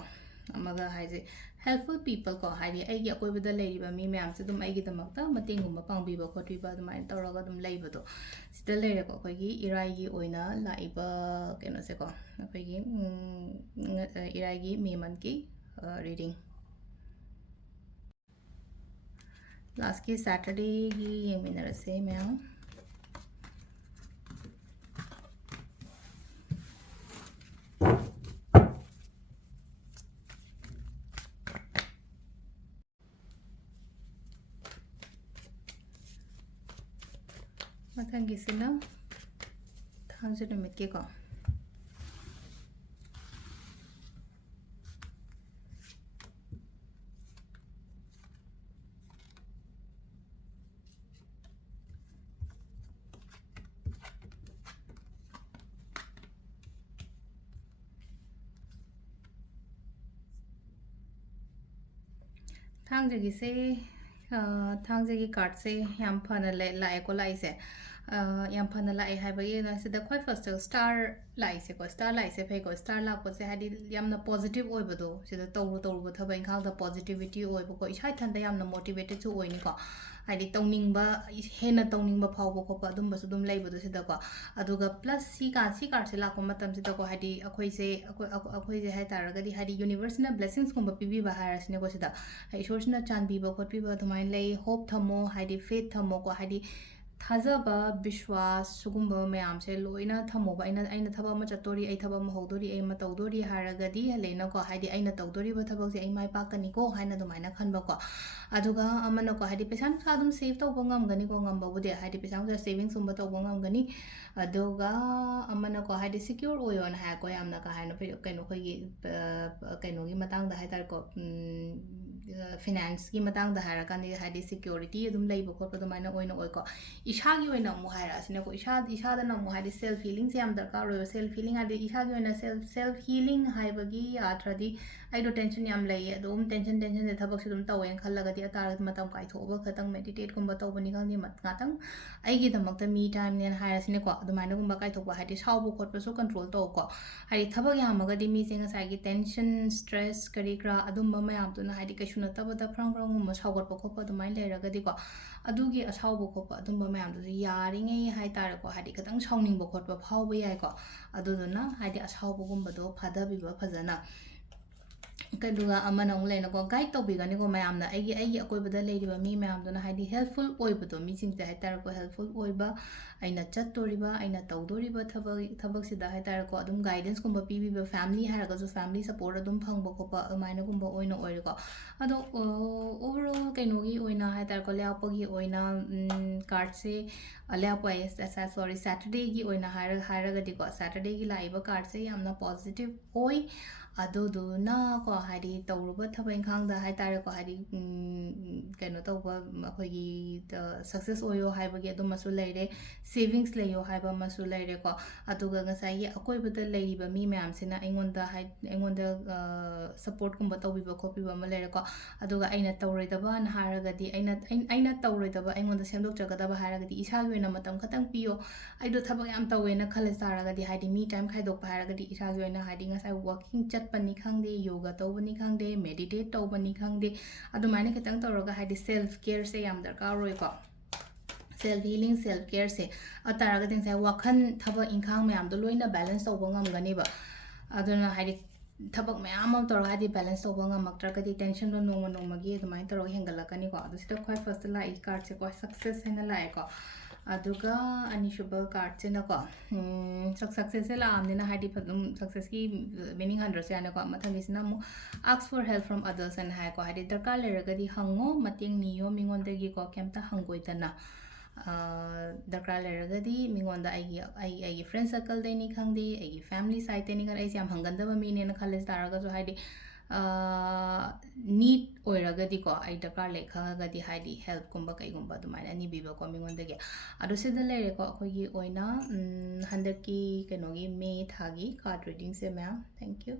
ꯑꯃꯒ ꯍꯥꯏꯁꯦ ꯍꯦꯜꯞꯐꯨꯜ ꯄꯤꯄꯜ ꯀꯣ ꯍꯥꯏꯗꯤ ꯑꯩꯒꯤ ꯑꯀꯣꯏꯕꯗ ꯂꯩꯔꯤꯕ ꯃꯤ ꯃꯌꯥꯝꯁꯦ ꯑꯗꯨꯝ ꯑꯩꯒꯤꯗꯃꯛꯇ ꯃꯇꯦꯡꯒꯨꯝꯕ ꯄꯥꯡꯕꯤꯕ ꯈꯣꯠꯄꯤꯕ ꯑꯗꯨꯃꯥꯏꯅ ꯇꯧꯔꯒ ꯑꯗꯨꯝ ꯂꯩꯕꯗꯣ ꯁꯤꯗ ꯂꯩꯔꯦꯀꯣ ꯑꯩꯈꯣꯏꯒꯤ ꯏꯔꯥꯏꯒꯤ ꯑꯣꯏꯅ ꯂꯥꯛꯏꯕ ꯀꯩꯅꯣꯁꯦꯀꯣ ꯑꯩꯈꯣꯏꯒꯤ ꯏꯔꯥꯏꯒꯤ ꯃꯦ ꯃꯟꯊꯀꯤ ꯔꯤꯗꯤꯡ ꯂꯥꯁꯀꯤ ꯁꯦꯇꯔꯗꯦꯒꯤ ꯌꯦꯡꯃꯤꯟꯅꯔꯁꯦ ꯃꯌꯥꯝ ꯃꯊꯪꯒꯤꯁꯤꯅ ꯊꯥꯡꯖ ꯅꯨꯃꯤꯠꯀꯤꯀꯣ ꯊꯥꯡꯖꯒꯤꯁꯦ ꯊꯥꯡꯖꯒꯤ ꯀꯥꯔꯠꯁꯦ ꯌꯥꯝ ꯐꯅ ꯂꯥꯛꯑꯦꯀꯣ ꯂꯥꯛꯏꯁꯦ ꯌꯥꯝ ꯐꯅ ꯂꯥꯛꯑꯦ ꯍꯥꯏꯕꯒꯤ ꯁꯤꯗ ꯈ꯭ꯋꯥꯏ ꯐꯥꯔꯁꯇ ꯁ꯭ꯇꯥꯔ ꯂꯥꯛꯏꯁꯦꯀꯣ ꯁ꯭ꯇꯥꯔ ꯂꯥꯛꯏꯁꯦ ꯐꯩꯀꯣ ꯁ꯭ꯇꯥꯔ ꯂꯥꯛꯄꯁꯦ ꯍꯥꯏꯗꯤ ꯌꯥꯝꯅ ꯄꯣꯖꯤꯇꯤቭ ꯑꯣꯏꯕꯗꯣ ꯁꯤꯗ ꯇꯧꯔꯨꯕ ꯊꯕꯛ ꯏꯪꯈꯥꯡꯗ ꯄꯣꯖꯤꯇꯤꯚꯤꯇꯤ ꯑꯣꯏꯕꯀꯣ ꯏꯁꯥ ꯏꯊꯟꯇ ꯌꯥꯝꯅ ꯃꯣꯇꯤꯚꯦꯇꯦꯠꯁꯨ ꯑꯣꯏꯅꯤꯀꯣ ꯍꯥꯏꯗꯤ ꯇꯧꯅꯤꯡꯕ ꯍꯦꯟꯅ ꯇꯧꯅꯤꯡꯕ ꯐꯥꯎꯕ ꯈꯣꯠꯄ ꯑꯗꯨꯝꯕꯁꯨ ꯑꯗꯨꯝ ꯂꯩꯕꯗꯣ ꯁꯤꯗꯀꯣ ꯑꯗꯨꯒ ꯄ꯭ꯂꯁ ꯁꯤ ꯀꯥꯔꯠꯁꯦ ꯂꯥꯛꯄ ꯃꯇꯝꯁꯤꯗꯀꯣ ꯍꯥꯏꯗꯤ ꯑꯩꯈꯣꯏꯁꯦ ꯍꯥꯏ ꯇꯥꯔꯒꯗꯤ ꯍꯥꯏꯗꯤ ꯌꯨꯅꯤꯚꯔꯁꯅ ꯕ꯭ꯂꯦꯁꯤꯡꯁꯀꯨꯝꯕ ꯄꯤꯕꯤꯕ ꯍꯥꯏꯔꯁꯤꯅꯦꯀꯣ ꯁꯤꯗ ꯏꯁꯣꯔꯁꯤꯅ ꯆꯥꯟꯕꯤꯕ ꯈꯣꯠꯄꯤꯕ ꯑꯗꯨꯃꯥꯏꯅ ꯂꯩ ꯍꯣꯞ ꯊꯝꯃꯣ ꯍꯥꯏꯗꯤ ꯐꯦꯠ ꯊꯝꯃꯣꯀꯣ ꯍꯥꯏꯗꯤ ꯊꯥꯖꯕ ꯕꯤꯁ꯭ꯋꯥꯁ ꯁꯤꯒꯨꯝꯕ ꯃꯌꯥꯝꯁꯦ ꯂꯣꯏꯅ ꯊꯝꯃꯣꯕ ꯑꯩꯅ ꯊꯕꯛ ꯑꯃ ꯆꯠꯇꯣꯔꯤ ꯑꯩ ꯊꯕꯛ ꯑꯃ ꯍꯧꯗꯣꯔꯤ ꯑꯩ ꯑꯃ ꯇꯧꯗꯣꯔꯤ ꯍꯥꯏꯔꯒꯗꯤ ꯂꯩꯅꯀꯣ ꯍꯥꯏꯗꯤ ꯑꯩꯅ ꯇꯧꯗꯣꯔꯤꯕ ꯊꯕꯛꯁꯦ ꯑꯩ ꯃꯥꯏ ꯄꯥꯛꯀꯅꯤꯀꯣ ꯍꯥꯏꯅ ꯑꯗꯨꯃꯥꯏꯅ ꯈꯟꯕꯀꯣ ꯑꯗꯨꯒ ꯑꯃꯅꯀꯣ ꯍꯥꯏꯗꯤ ꯄꯩꯁꯥ ꯅꯨꯡꯁꯥ ꯑꯗꯨꯝ ꯁꯦꯞ ꯇꯧꯕ ꯉꯝꯒꯅꯤꯀꯣ ꯉꯝꯕꯕꯨꯗꯤ ꯍꯥꯏꯗꯤ ꯄꯩꯁꯥ ꯅꯨꯡꯁꯥ ꯁꯦꯚꯤꯡꯁꯀꯨꯝꯕ ꯇꯧꯕ ꯉꯝꯒꯅꯤ ꯑꯗꯨꯒ ꯑꯃꯅꯀꯣ ꯍꯥꯏꯗꯤ ꯁꯤꯀ꯭ꯌꯣꯔ ꯑꯣꯏꯌꯣꯅ ꯍꯥꯏꯀꯣ ꯌꯥꯝꯅ ꯀꯥ ꯍꯦꯟꯅ ꯀꯩꯅꯣ ꯑꯩꯈꯣꯏꯒꯤ ꯀꯩꯅꯣꯒꯤ ꯃꯇꯥꯡꯗ ꯍꯥꯏꯇꯥꯔꯦꯀꯣ ꯐꯤꯅꯥꯟꯁꯀꯤ ꯃꯇꯥꯡꯗ ꯍꯥꯏꯔꯀꯥꯟꯗ ꯍꯥꯏꯗꯤ ꯁꯤꯀ꯭ꯌꯣꯔꯤꯇꯤ ꯑꯗꯨꯝ ꯂꯩꯕ ꯈꯣꯠꯄ ꯑꯗꯨꯃꯥꯏꯅ ꯑꯣꯏꯅ ꯑꯣꯏꯀꯣ ꯏꯁꯥꯒꯤ ꯑꯣꯏꯅ ꯑꯃꯨꯛ ꯍꯥꯏꯔꯛꯑꯁꯤꯅꯀꯣ ꯏꯁꯥꯗꯅ ꯑꯃꯨꯛ ꯍꯥꯏꯗꯤ ꯁꯦꯜꯐ ꯍꯤꯂꯤꯡꯁꯦ ꯌꯥꯝ ꯗꯔꯀꯥꯔ ꯑꯣꯏꯕ ꯁꯦꯜꯐ ꯍꯤꯂꯤꯡ ꯍꯥꯏꯗꯤ ꯏꯁꯥꯒꯤ ꯑꯣꯏꯅ ꯁꯦꯜꯐ ꯍꯤꯂꯤꯡ ꯍꯥꯏꯕꯒꯤ ꯑꯥꯊ꯭ꯔꯗꯤ ꯑꯩꯗꯣ ꯇꯦꯟꯁꯟ ꯌꯥꯝ ꯂꯩꯌꯦ ꯑꯗꯨꯝ ꯇꯦꯟꯁꯟꯁꯦ ꯊꯕꯛꯁꯦ ꯑꯗꯨꯝ ꯇꯧꯋꯦꯅ ꯈꯜꯂꯒꯗꯤ ꯑꯇꯥꯔꯒꯗꯤ ꯃꯇꯝ ꯀꯥꯏꯊꯣꯛꯑꯒ ꯈꯇꯪ ꯃꯦꯗꯤꯇꯦꯠꯀꯨꯝꯕ ꯇꯧꯕꯅꯤ ꯈꯪꯗꯦ ꯉꯥꯛꯇꯪ ꯑꯩꯒꯤꯗꯃꯛꯇ ꯃꯤ ꯇꯥꯏꯝꯅꯦꯅ ꯍꯥꯏꯔꯁꯤꯅꯦꯀꯣ ꯑꯗꯨꯃꯥꯏꯅꯒꯨꯝꯕ ꯀꯥꯏꯊꯣꯛꯄ ꯍꯥꯏꯗꯤ ꯁꯥꯎꯕ ꯈꯣꯠꯄꯁꯨ ꯀꯟꯇ꯭ꯔꯣꯜ ꯇꯧꯀꯣ ꯍꯥꯏꯗꯤ ꯊꯕꯛ ꯌꯥꯝꯃꯒꯗꯤ ꯃꯤꯁꯦ ꯉꯁꯥꯏꯒꯤ ꯇꯦꯟꯁꯟ ꯁ꯭ꯇ꯭ꯔꯦꯁ ꯀꯔꯤ ꯀꯔꯥ ꯑꯗꯨꯝꯕ ꯃꯌꯥꯝꯗꯨꯅ ꯍꯥꯏꯗꯤ ꯀꯩꯁꯨ ꯅꯠꯇꯕꯗ ꯐ꯭ꯔꯪꯒꯨꯝꯕ ꯁꯥꯎꯒꯠꯄ ꯈꯣꯠꯄ ꯑꯗꯨꯃꯥꯏꯅ ꯂꯩꯔꯒꯗꯤꯀꯣ ꯑꯗꯨꯒꯤ ꯑꯁꯥꯎꯕ ꯈꯣꯠꯄ ꯑꯗꯨꯝꯕ ꯃꯌꯥꯝꯗꯨꯁꯨ ꯌꯥꯔꯤꯉꯩ ꯍꯥꯏꯇꯥꯔꯦꯀꯣ ꯍꯥꯏꯗꯤ ꯈꯤꯇꯪ ꯁꯥꯎꯅꯤꯡꯕ ꯈꯣꯠꯄ ꯐꯥꯎꯕ ꯌꯥꯏꯀꯣ ꯑꯗꯨꯗꯨꯅ ꯍꯥꯏꯗꯤ ꯑꯁꯥꯎꯕꯒꯨꯝꯕꯗꯣ ꯐꯥꯗꯕꯤꯕ ꯐꯖꯅ ꯀꯩꯗꯨꯒ ꯑꯃꯅ ꯑꯃꯨꯛ ꯂꯩꯅꯀꯣ ꯒꯥꯏꯗ ꯇꯧꯕꯤꯒꯅꯤꯀꯣ ꯃꯌꯥꯝꯅ ꯑꯩꯒꯤ ꯑꯀꯣꯏꯕꯗ ꯂꯩꯔꯤꯕ ꯃꯤ ꯃꯌꯥꯝꯗꯨꯅ ꯍꯥꯏꯗꯤ ꯍꯦꯜꯞꯐꯨꯜ ꯑꯣꯏꯕꯗꯣ ꯃꯤꯁꯤꯡꯁꯦ ꯍꯥꯏꯇꯥꯔꯦꯀꯣ ꯍꯦꯜꯞꯐꯨꯜ ꯑꯣꯏꯕ ꯑꯩꯅ ꯆꯠꯇꯣꯔꯤꯕ ꯑꯩꯅ ꯇꯧꯗꯣꯔꯤꯕ ꯊꯕꯛꯁꯤꯗ ꯍꯥꯏꯇꯥꯔꯦꯀꯣ ꯑꯗꯨꯝ ꯒꯥꯏꯗꯦꯟꯁꯀꯨꯝꯕ ꯄꯤꯕꯤꯕ ꯐꯦꯃꯤꯂꯤ ꯍꯥꯏꯔꯒꯁꯨ ꯐꯦꯃꯤꯂꯤ ꯁꯄꯣꯔꯠ ꯑꯗꯨꯝ ꯐꯪꯕ ꯈꯣꯠꯄ ꯑꯗꯨꯃꯥꯏꯅꯒꯨꯝꯕ ꯑꯣꯏꯅ ꯑꯣꯏꯔꯦꯀꯣ ꯑꯗꯣ ꯑꯣꯚꯔꯑꯣꯜ ꯀꯩꯅꯣꯒꯤ ꯑꯣꯏꯅ ꯍꯥꯏꯇꯥꯔꯦꯀꯣ ꯂꯩꯌꯥꯛꯄꯒꯤ ꯑꯣꯏꯅ ꯀꯥꯔꯠꯁꯦ ꯂꯩꯌꯥꯛꯄ ꯁꯣꯔꯤ ꯁꯦꯇꯔꯗꯦꯒꯤ ꯑꯣꯏꯅ ꯍꯥꯏꯔꯒꯗꯤꯀꯣ ꯁꯦꯇꯔꯗꯦꯒꯤ ꯂꯥꯛꯏꯕ ꯀꯥꯔꯠꯁꯦ ꯌꯥꯝꯅ ꯄꯣꯖꯤꯇꯤቭ ꯑꯣꯏ ꯑꯗꯨꯗꯨꯅ ꯀꯣ ꯍꯥꯏꯗꯤ ꯇꯧꯔꯨꯕ ꯊꯕꯛ ꯏꯪꯈꯥꯡꯗ ꯍꯥꯏꯇꯥꯔꯦꯀꯣ ꯍꯥꯏꯗꯤ ꯀꯩꯅꯣ ꯇꯧꯕ ꯑꯩꯈꯣꯏꯒꯤ ꯁꯛꯁꯦꯁ ꯑꯣꯏꯌꯣ ꯍꯥꯏꯕꯒꯤ ꯑꯗꯨꯃꯁꯨ ꯂꯩꯔꯦ ꯁꯦꯚꯤꯡꯁ ꯂꯩꯌꯣ ꯍꯥꯏꯕ ꯑꯃꯁꯨ ꯂꯩꯔꯦꯀꯣ ꯑꯗꯨꯒ ꯉꯁꯥꯏꯒꯤ ꯑꯀꯣꯏꯕꯗ ꯂꯩꯔꯤꯕ ꯃꯤ ꯃꯌꯥꯝꯁꯤꯅ ꯑꯩꯉꯣꯟꯗ ꯁꯞꯄꯣꯔꯠꯀꯨꯝꯕ ꯇꯧꯕꯤꯕ ꯈꯣꯠꯄꯤꯕ ꯑꯃ ꯂꯩꯔꯦꯀꯣ ꯑꯗꯨꯒ ꯑꯩꯅ ꯇꯧꯔꯣꯏꯗꯕꯅ ꯍꯥꯏꯔꯒꯗꯤ ꯑꯩꯅ ꯇꯧꯔꯣꯏꯗꯕ ꯑꯩꯉꯣꯟda ꯁꯦꯝꯗꯣꯛꯆꯒꯗꯕ ꯍꯥꯏꯔꯒꯗꯤ ꯏꯁꯥꯒꯤ ꯑꯣꯏꯅ ꯃꯇꯝ ꯈꯇꯪ ꯄꯤꯌꯣ ꯑꯩꯗꯣ ꯊꯕꯛ ꯌꯥꯝ ꯇꯧꯋꯦꯅ ꯈꯜꯂ ꯇꯥꯔꯒꯗꯤ ꯍꯥꯏꯗꯤ ꯃꯤ ꯇꯥꯏꯝ ꯈꯥꯏꯗꯣꯛꯄ ꯍꯥꯏꯔꯒꯗꯤ ꯏꯁꯥꯒꯤ ꯑꯣꯏꯅ ꯍꯥꯏꯗꯤ ꯉꯁꯥꯏ ꯋꯥꯀꯤꯡ ꯆꯠꯄꯅꯤ ꯈꯪꯗꯦ ꯌꯣꯒ ꯇꯧꯕꯅꯤ ꯈꯪꯗꯦ ꯃꯦꯗꯤꯇꯦꯠ ꯇꯧꯕꯅꯤ ꯈꯪꯗꯦ ꯑꯗꯨꯃꯥꯏꯅ ꯈꯤꯇꯪ ꯇꯧꯔꯒ ꯍꯥꯏꯗꯤ ꯁꯦꯜꯐ ꯀꯦꯌꯔꯁꯦ ꯌꯥꯝ ꯗꯔꯀꯥꯔ ꯑꯣꯏꯀꯣ ꯁꯦꯜꯐ ꯍꯤꯂꯤꯡ ꯁꯦꯜꯐ ꯀꯦꯌꯔꯁꯦ ꯑꯗꯨꯇꯥꯔꯒꯗꯤ ꯉꯁꯥꯏ ꯋꯥꯈꯜ ꯊꯕꯛ ꯏꯪꯈꯥꯡ ꯃꯌꯥꯝꯗꯣ ꯂꯣꯏꯅ ꯕꯦꯂꯦꯟꯁ ꯇꯧꯕ ꯉꯝꯒꯅꯦꯕ ꯑꯗꯨꯅ ꯍꯥꯏꯗꯤ ꯊꯕꯛ ꯃꯌꯥꯝ ꯑꯃ ꯇꯧꯔꯒ ꯍꯥꯏꯗꯤ ꯕꯦꯂꯦꯟꯁ ꯇꯧꯕ ꯉꯝꯃꯛꯇ꯭ꯔꯒꯗꯤ ꯇꯦꯟꯁꯟꯗꯣ ꯅꯣꯡꯃ ꯅꯣꯡꯃꯒꯤ ꯑꯗꯨꯃꯥꯏꯅ ꯇꯧꯔꯒ ꯍꯦꯟꯒꯠꯂꯛꯀꯅꯤꯀꯣ ꯑꯗꯣ ꯁꯤꯗ ꯈ꯭ꯋꯥꯏ ꯐꯥꯔꯁꯇ ꯂꯥꯛꯏ ꯀꯥꯔꯠꯁꯦꯀꯣ ꯁꯛꯁꯦꯁ ꯍꯥꯏꯅ ꯂꯥꯛꯑꯦꯀꯣ ꯑꯗꯨꯒ ꯑꯅꯤꯁꯨꯕ ꯀꯥꯔꯠꯁꯤꯅꯀꯣ ꯁꯛꯁꯦꯁꯁꯦ ꯂꯥꯛꯑꯕꯅꯤꯅ ꯍꯥꯏꯗꯤ ꯑꯗꯨꯝ ꯁꯛꯁꯦꯁꯀꯤ ꯃꯤꯅꯤꯡ ꯍꯟꯗ꯭ꯔꯁꯨ ꯌꯥꯅꯤꯀꯣ ꯃꯊꯪꯒꯤꯁꯤꯅ ꯑꯃꯨꯛ ꯑꯥꯛꯁ ꯐꯣꯔ ꯍꯦꯜꯞ ꯐ꯭ꯔꯣꯝ ꯑꯗꯔꯁ ꯍꯥꯏꯅ ꯍꯥꯏꯀꯣ ꯍꯥꯏꯗꯤ ꯗꯔꯀꯥꯔ ꯂꯩꯔꯒꯗꯤ ꯍꯪꯉꯣ ꯃꯇꯦꯡ ꯅꯤꯌꯣ ꯃꯤꯉꯣꯟꯗꯒꯤꯀꯣ ꯀꯩꯝꯇ ꯍꯪꯒꯣꯏꯗꯅ ꯗꯔꯀꯥꯔ ꯂꯩꯔꯒꯗꯤ ꯃꯤꯉꯣꯟꯗ ꯑꯩꯒꯤ ꯐ꯭ꯔꯦꯟ ꯁꯔꯀꯜꯗꯩꯅꯤ ꯈꯪꯗꯦ ꯑꯩꯒꯤ ꯐꯦꯃꯤꯂꯤ ꯁꯥꯏꯠꯇꯩꯅꯤ ꯈꯪꯗꯦ ꯑꯩꯁꯦ ꯌꯥꯝ ꯍꯪꯒꯟꯗꯕ ꯃꯤꯅꯦꯅ ꯈꯜꯂꯁꯤ ꯇꯥꯔꯒꯁꯨ ꯍꯥꯏꯗꯤ ꯅꯤꯠ ꯑꯣꯏꯔꯒꯗꯤꯀꯣ ꯑꯩ ꯗꯔꯀꯥꯔ ꯂꯩ ꯈꯪꯉꯒꯗꯤ ꯍꯥꯏꯗꯤ ꯍꯦꯜꯞꯀꯨꯝꯕ ꯀꯩꯒꯨꯝꯕ ꯑꯗꯨꯃꯥꯏꯅ ꯅꯤꯕꯤꯕꯀꯣ ꯃꯤꯉꯣꯟꯗꯒꯤ ꯑꯗꯣ ꯁꯤꯗ ꯂꯩꯔꯦꯀꯣ ꯑꯩꯈꯣꯏꯒꯤ ꯑꯣꯏꯅ ꯍꯟꯗꯛꯀꯤ ꯀꯩꯅꯣꯒꯤ ꯃꯦ ꯊꯥꯒꯤ ꯀꯥꯔꯠ ꯔꯤꯗꯤꯡꯁꯦ ꯃꯌꯥꯝ ꯊꯦꯡꯛ ꯌꯨ